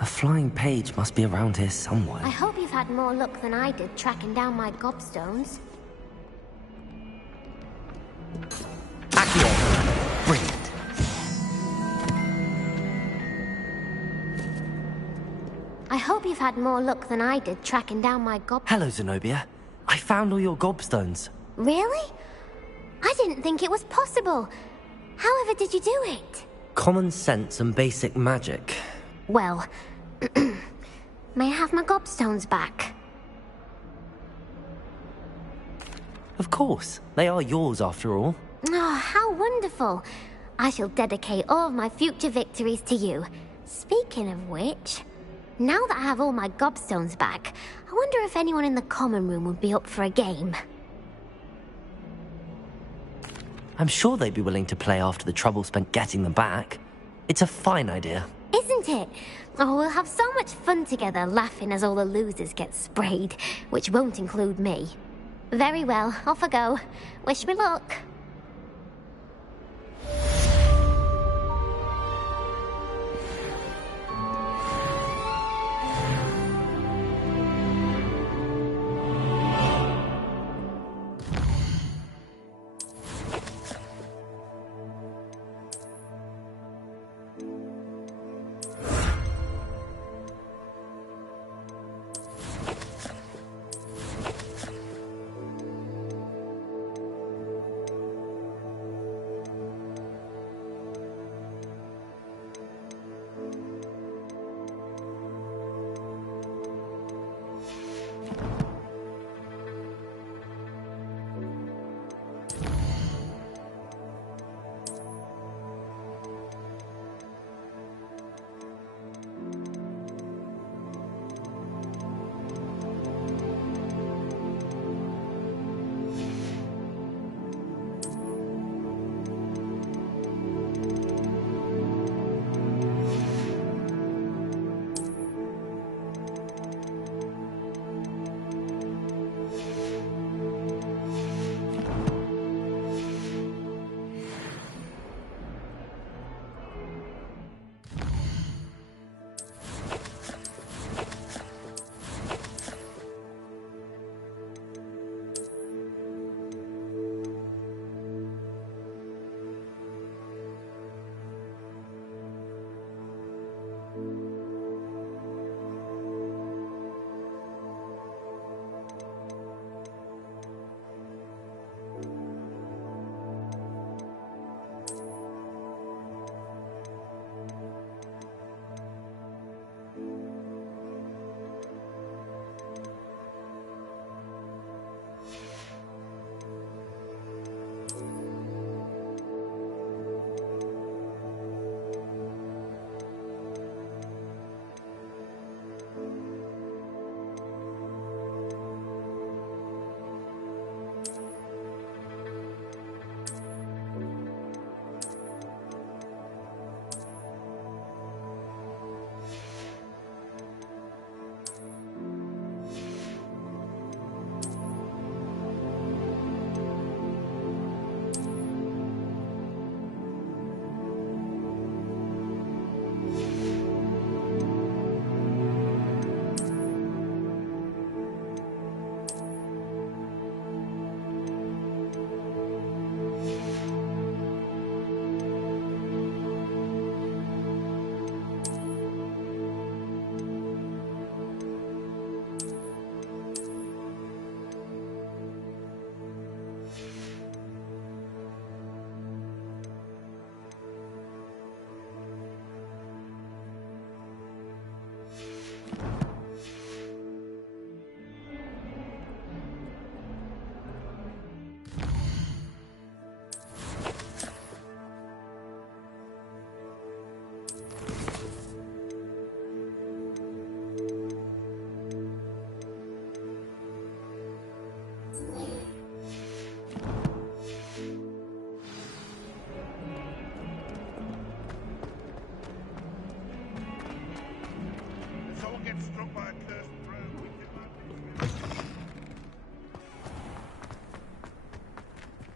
A flying page must be around here somewhere. I hope you've had had more luck than I did tracking down my gobstones. Accio! Brilliant. I hope you've had more luck than I did tracking down my Hello, Zenobia. I found all your gobstones. Really? I didn't think it was possible. However did you do it? Common sense and basic magic. Well, may I have my gobstones back? Of course. They are yours after all. Oh, how wonderful. I shall dedicate all of my future victories to you. Speaking of which, now that I have all my gobstones back, I wonder if anyone in the common room would be up for a game. I'm sure they'd be willing to play after the trouble spent getting them back. It's a fine idea. Isn't it? Oh, we'll have so much fun together laughing as all the losers get sprayed, which won't include me. Very well, off I go. Wish me luck.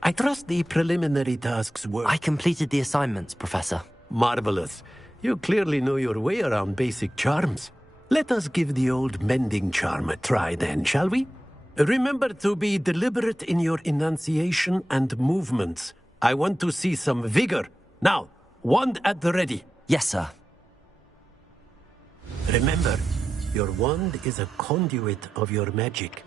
I trust the preliminary tasks were... I completed the assignments, Professor. Marvelous. You clearly know your way around basic charms. Let us give the old mending charm a try then, shall we? Remember to be deliberate in your enunciation and movements. I want to see some vigor. Now, wand at the ready. Yes, sir. Remember, your wand is a conduit of your magic.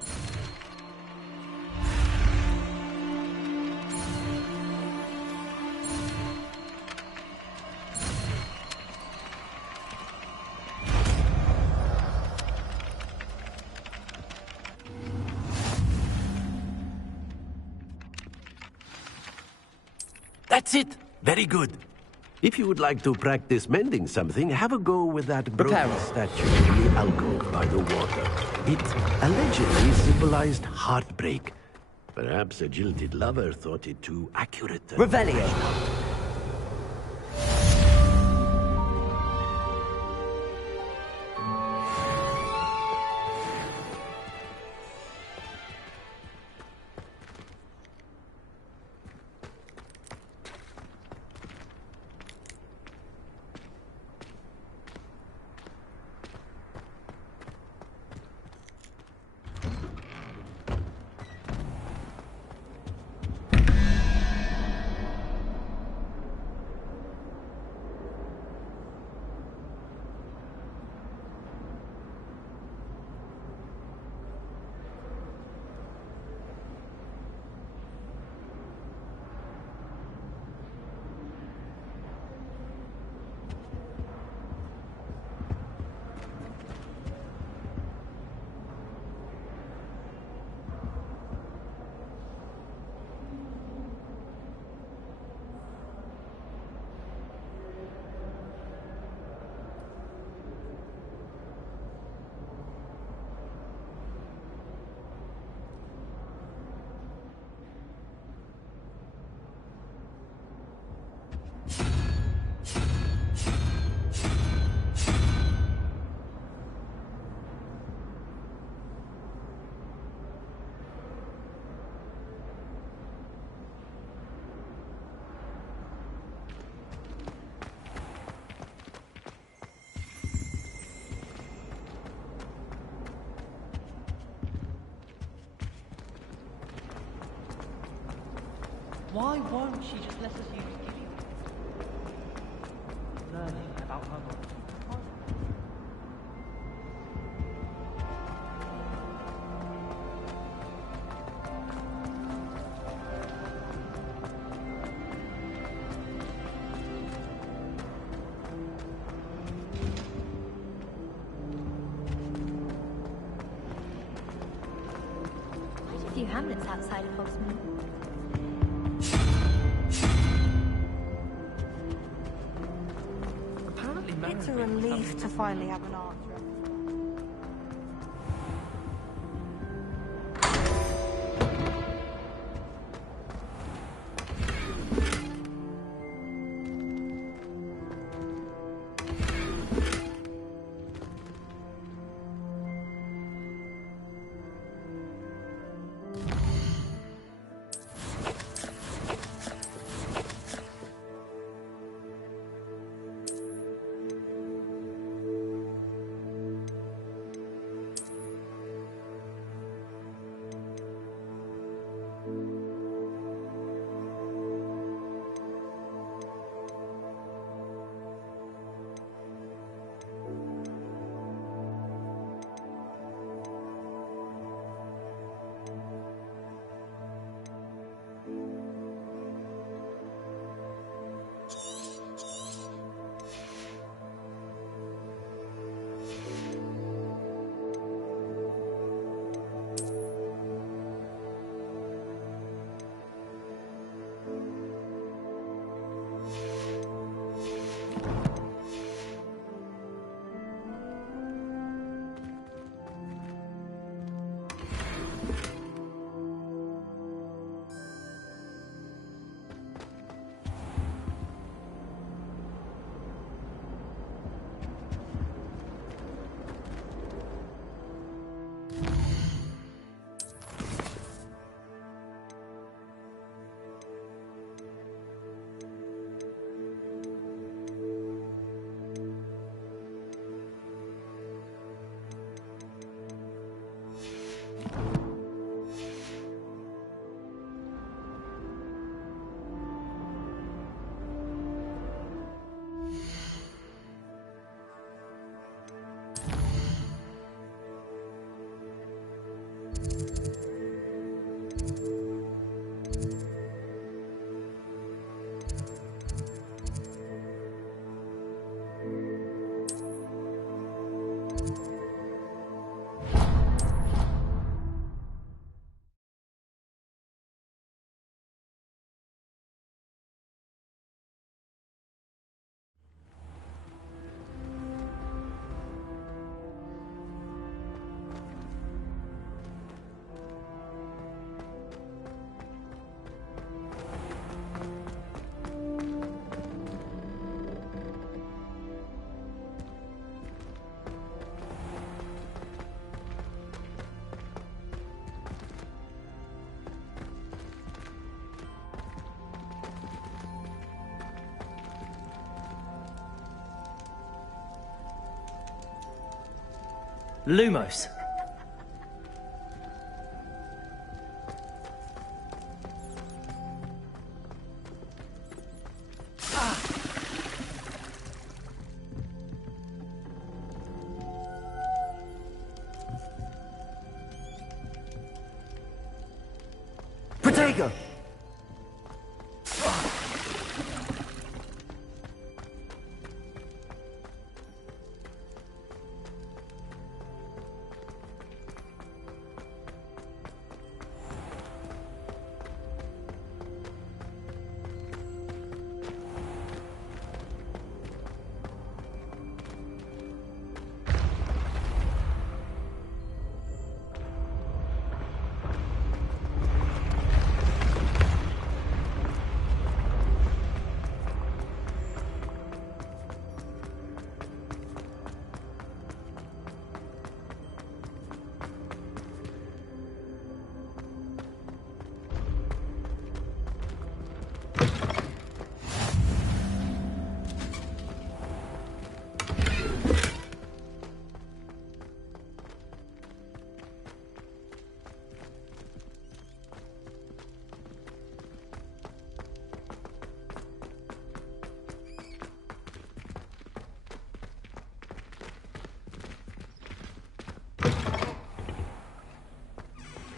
That's it! Very good. If you would like to practice mending something, have a go with that broken statue in the alcove by the water. It allegedly symbolized heartbreak. Perhaps a jilted lover thought it too accurate. Revelio! Why won't she just let us use Gideon? Learning about her life. Quite a few hamlets outside of Hogsmeade. It's a relief to finally have an answer. Lumos. Protego!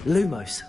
Lumos.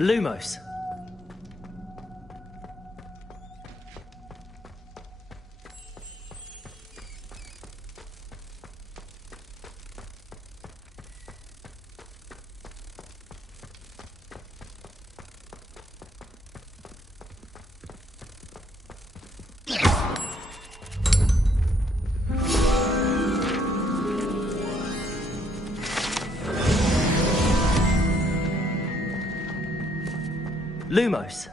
Lumos. Lumos.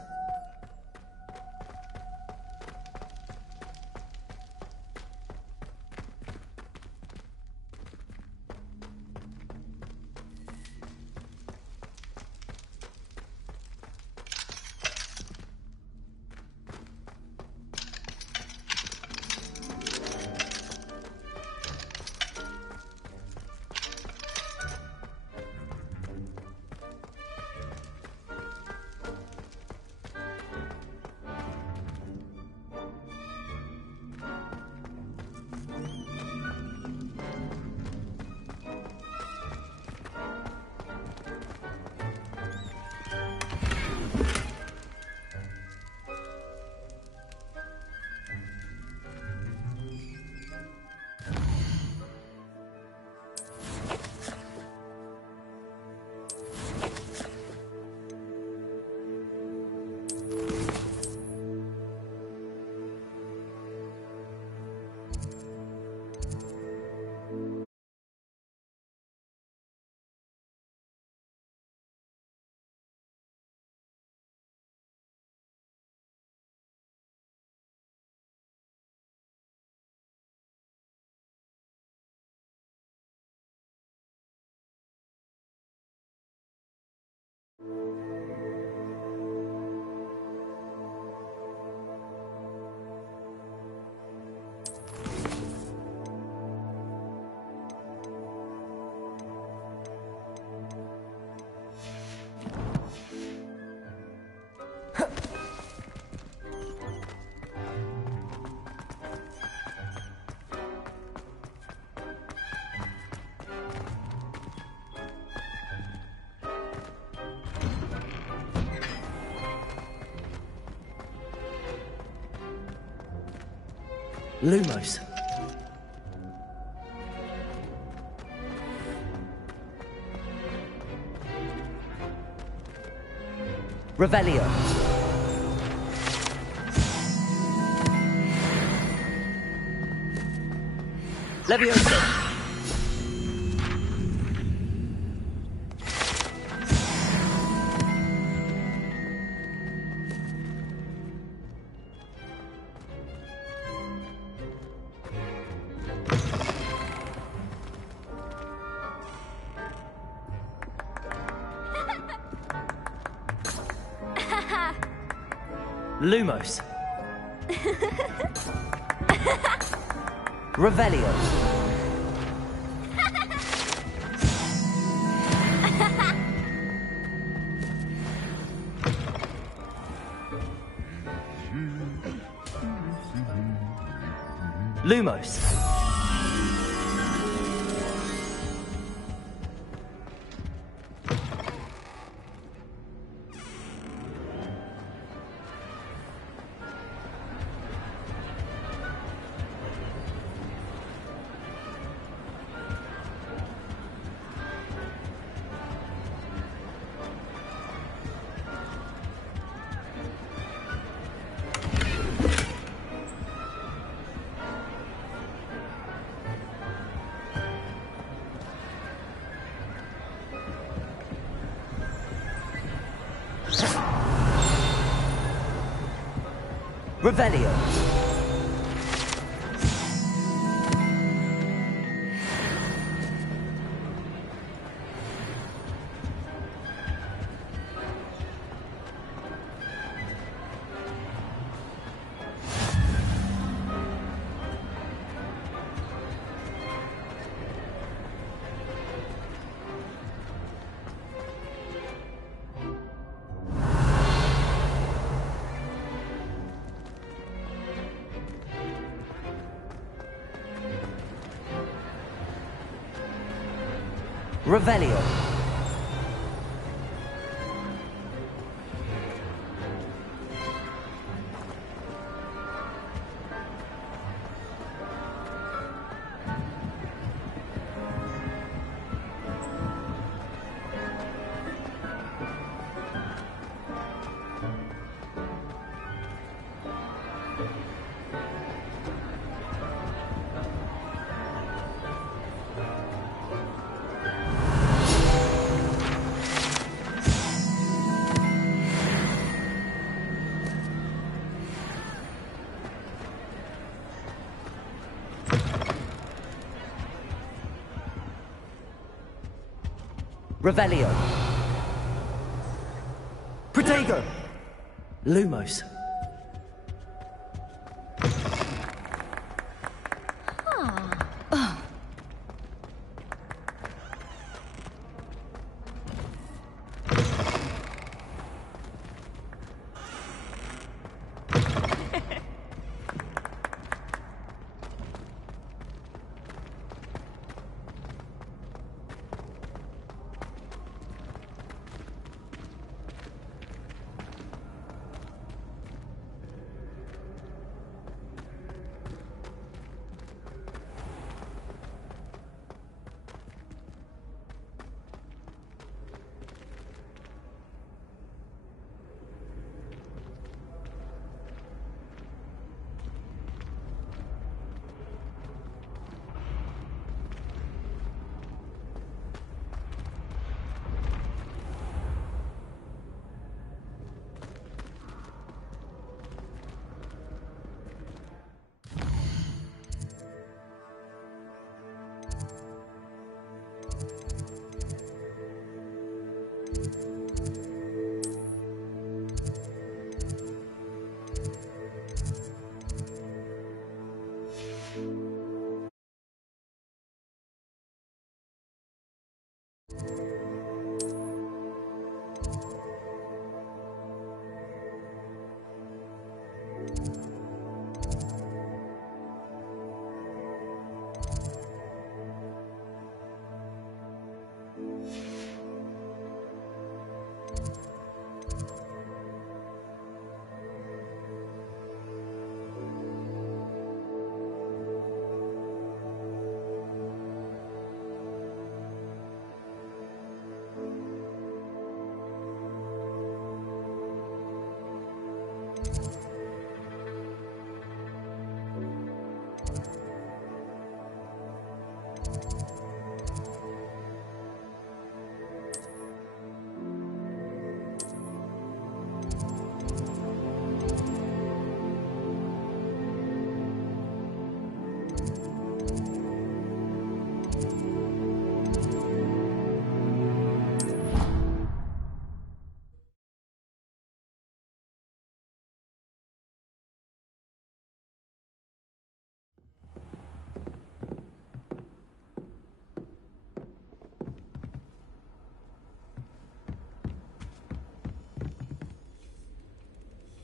Lumos. Revelio. Levioso. Lumos. Revelio. Lumos. Revelio. Revelio. Revelio. Protego. Lumos.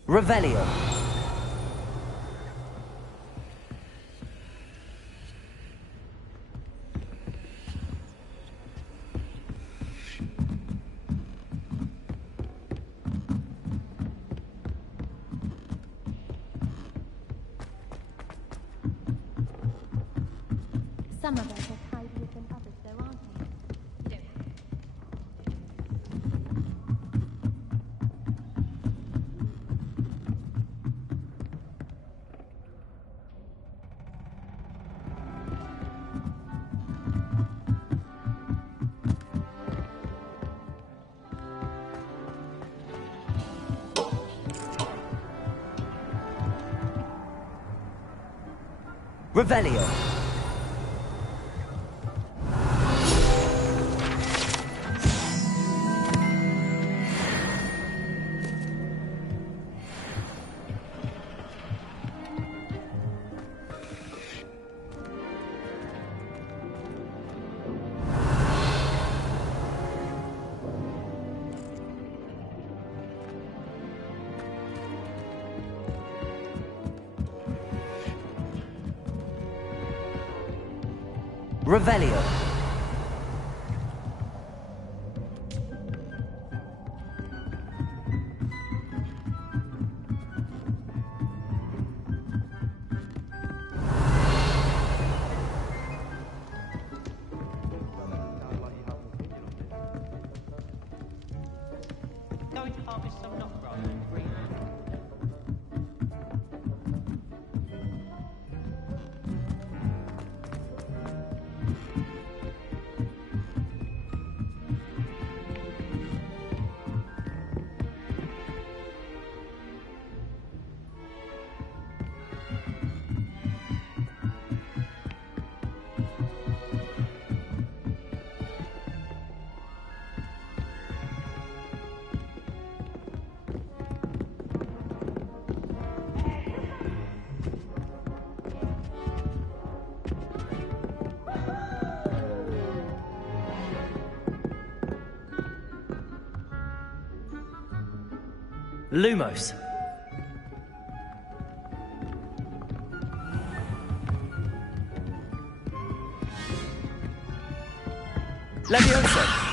Revelio. Some of us are tidier than others, though, aren't they? Revelio. Revelio. Going to harvest some nut rather than green. Lumos. Levioso.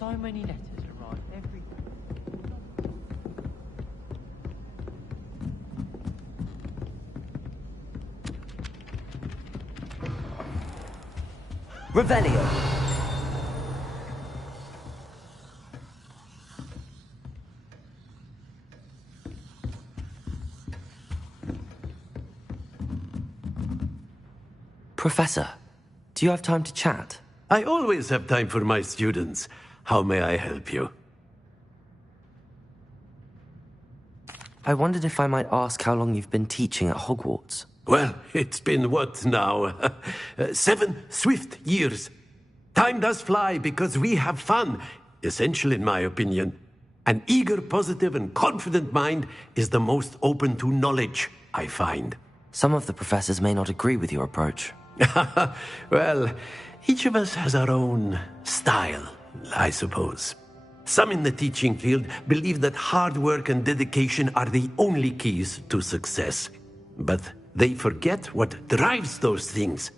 So many letters arrive every Revelio. Professor, do you have time to chat? I always have time for my students. How may I help you? I wondered if I might ask how long you've been teaching at Hogwarts. Well, it's been what now? 7 swift years. Time does fly because we have fun, essential in my opinion. An eager, positive, and confident mind is the most open to knowledge, I find. Some of the professors may not agree with your approach. Well, each of us has our own style, I suppose. Some in the teaching field believe that hard work and dedication are the only keys to success. But they forget what drives those things.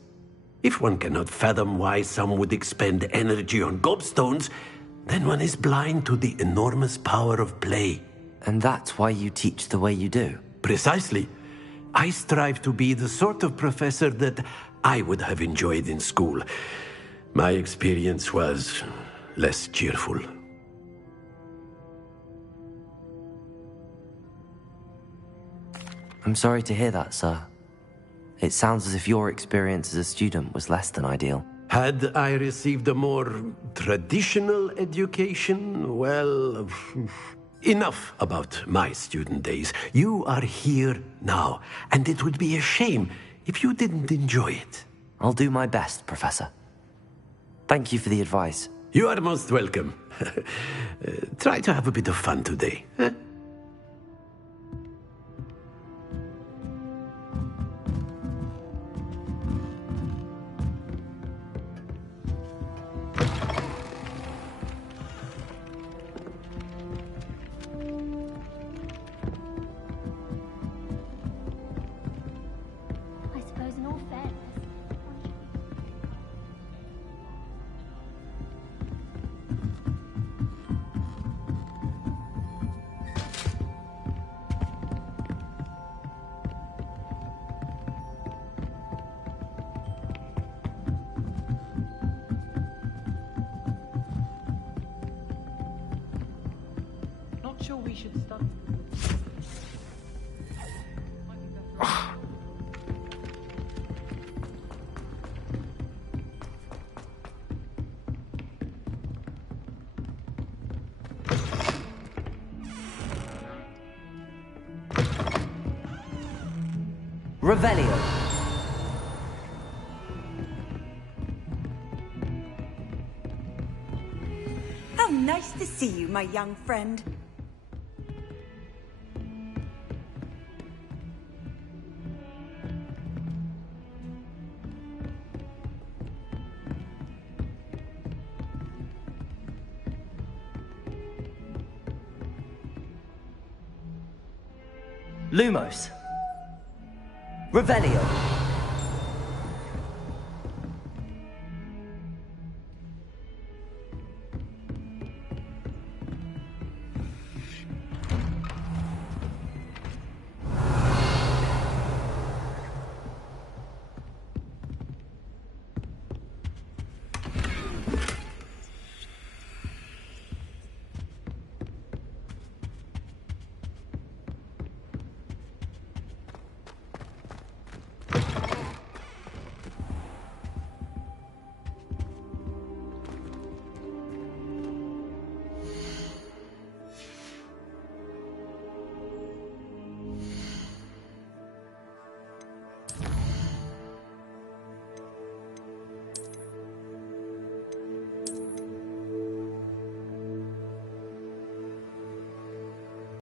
If one cannot fathom why some would expend energy on gobstones, then one is blind to the enormous power of play. And that's why you teach the way you do? Precisely. I strive to be the sort of professor that I would have enjoyed in school. My experience was less cheerful. I'm sorry to hear that, sir. It sounds as if your experience as a student was less than ideal. Had I received a more traditional education, well, enough about my student days. You are here now, and it would be a shame if you didn't enjoy it. I'll do my best, Professor. Thank you for the advice. You are most welcome. Try to have a bit of fun today. Huh? Sure we should study. Revelio. How nice to see you, my young friend. Lumos. Revelio.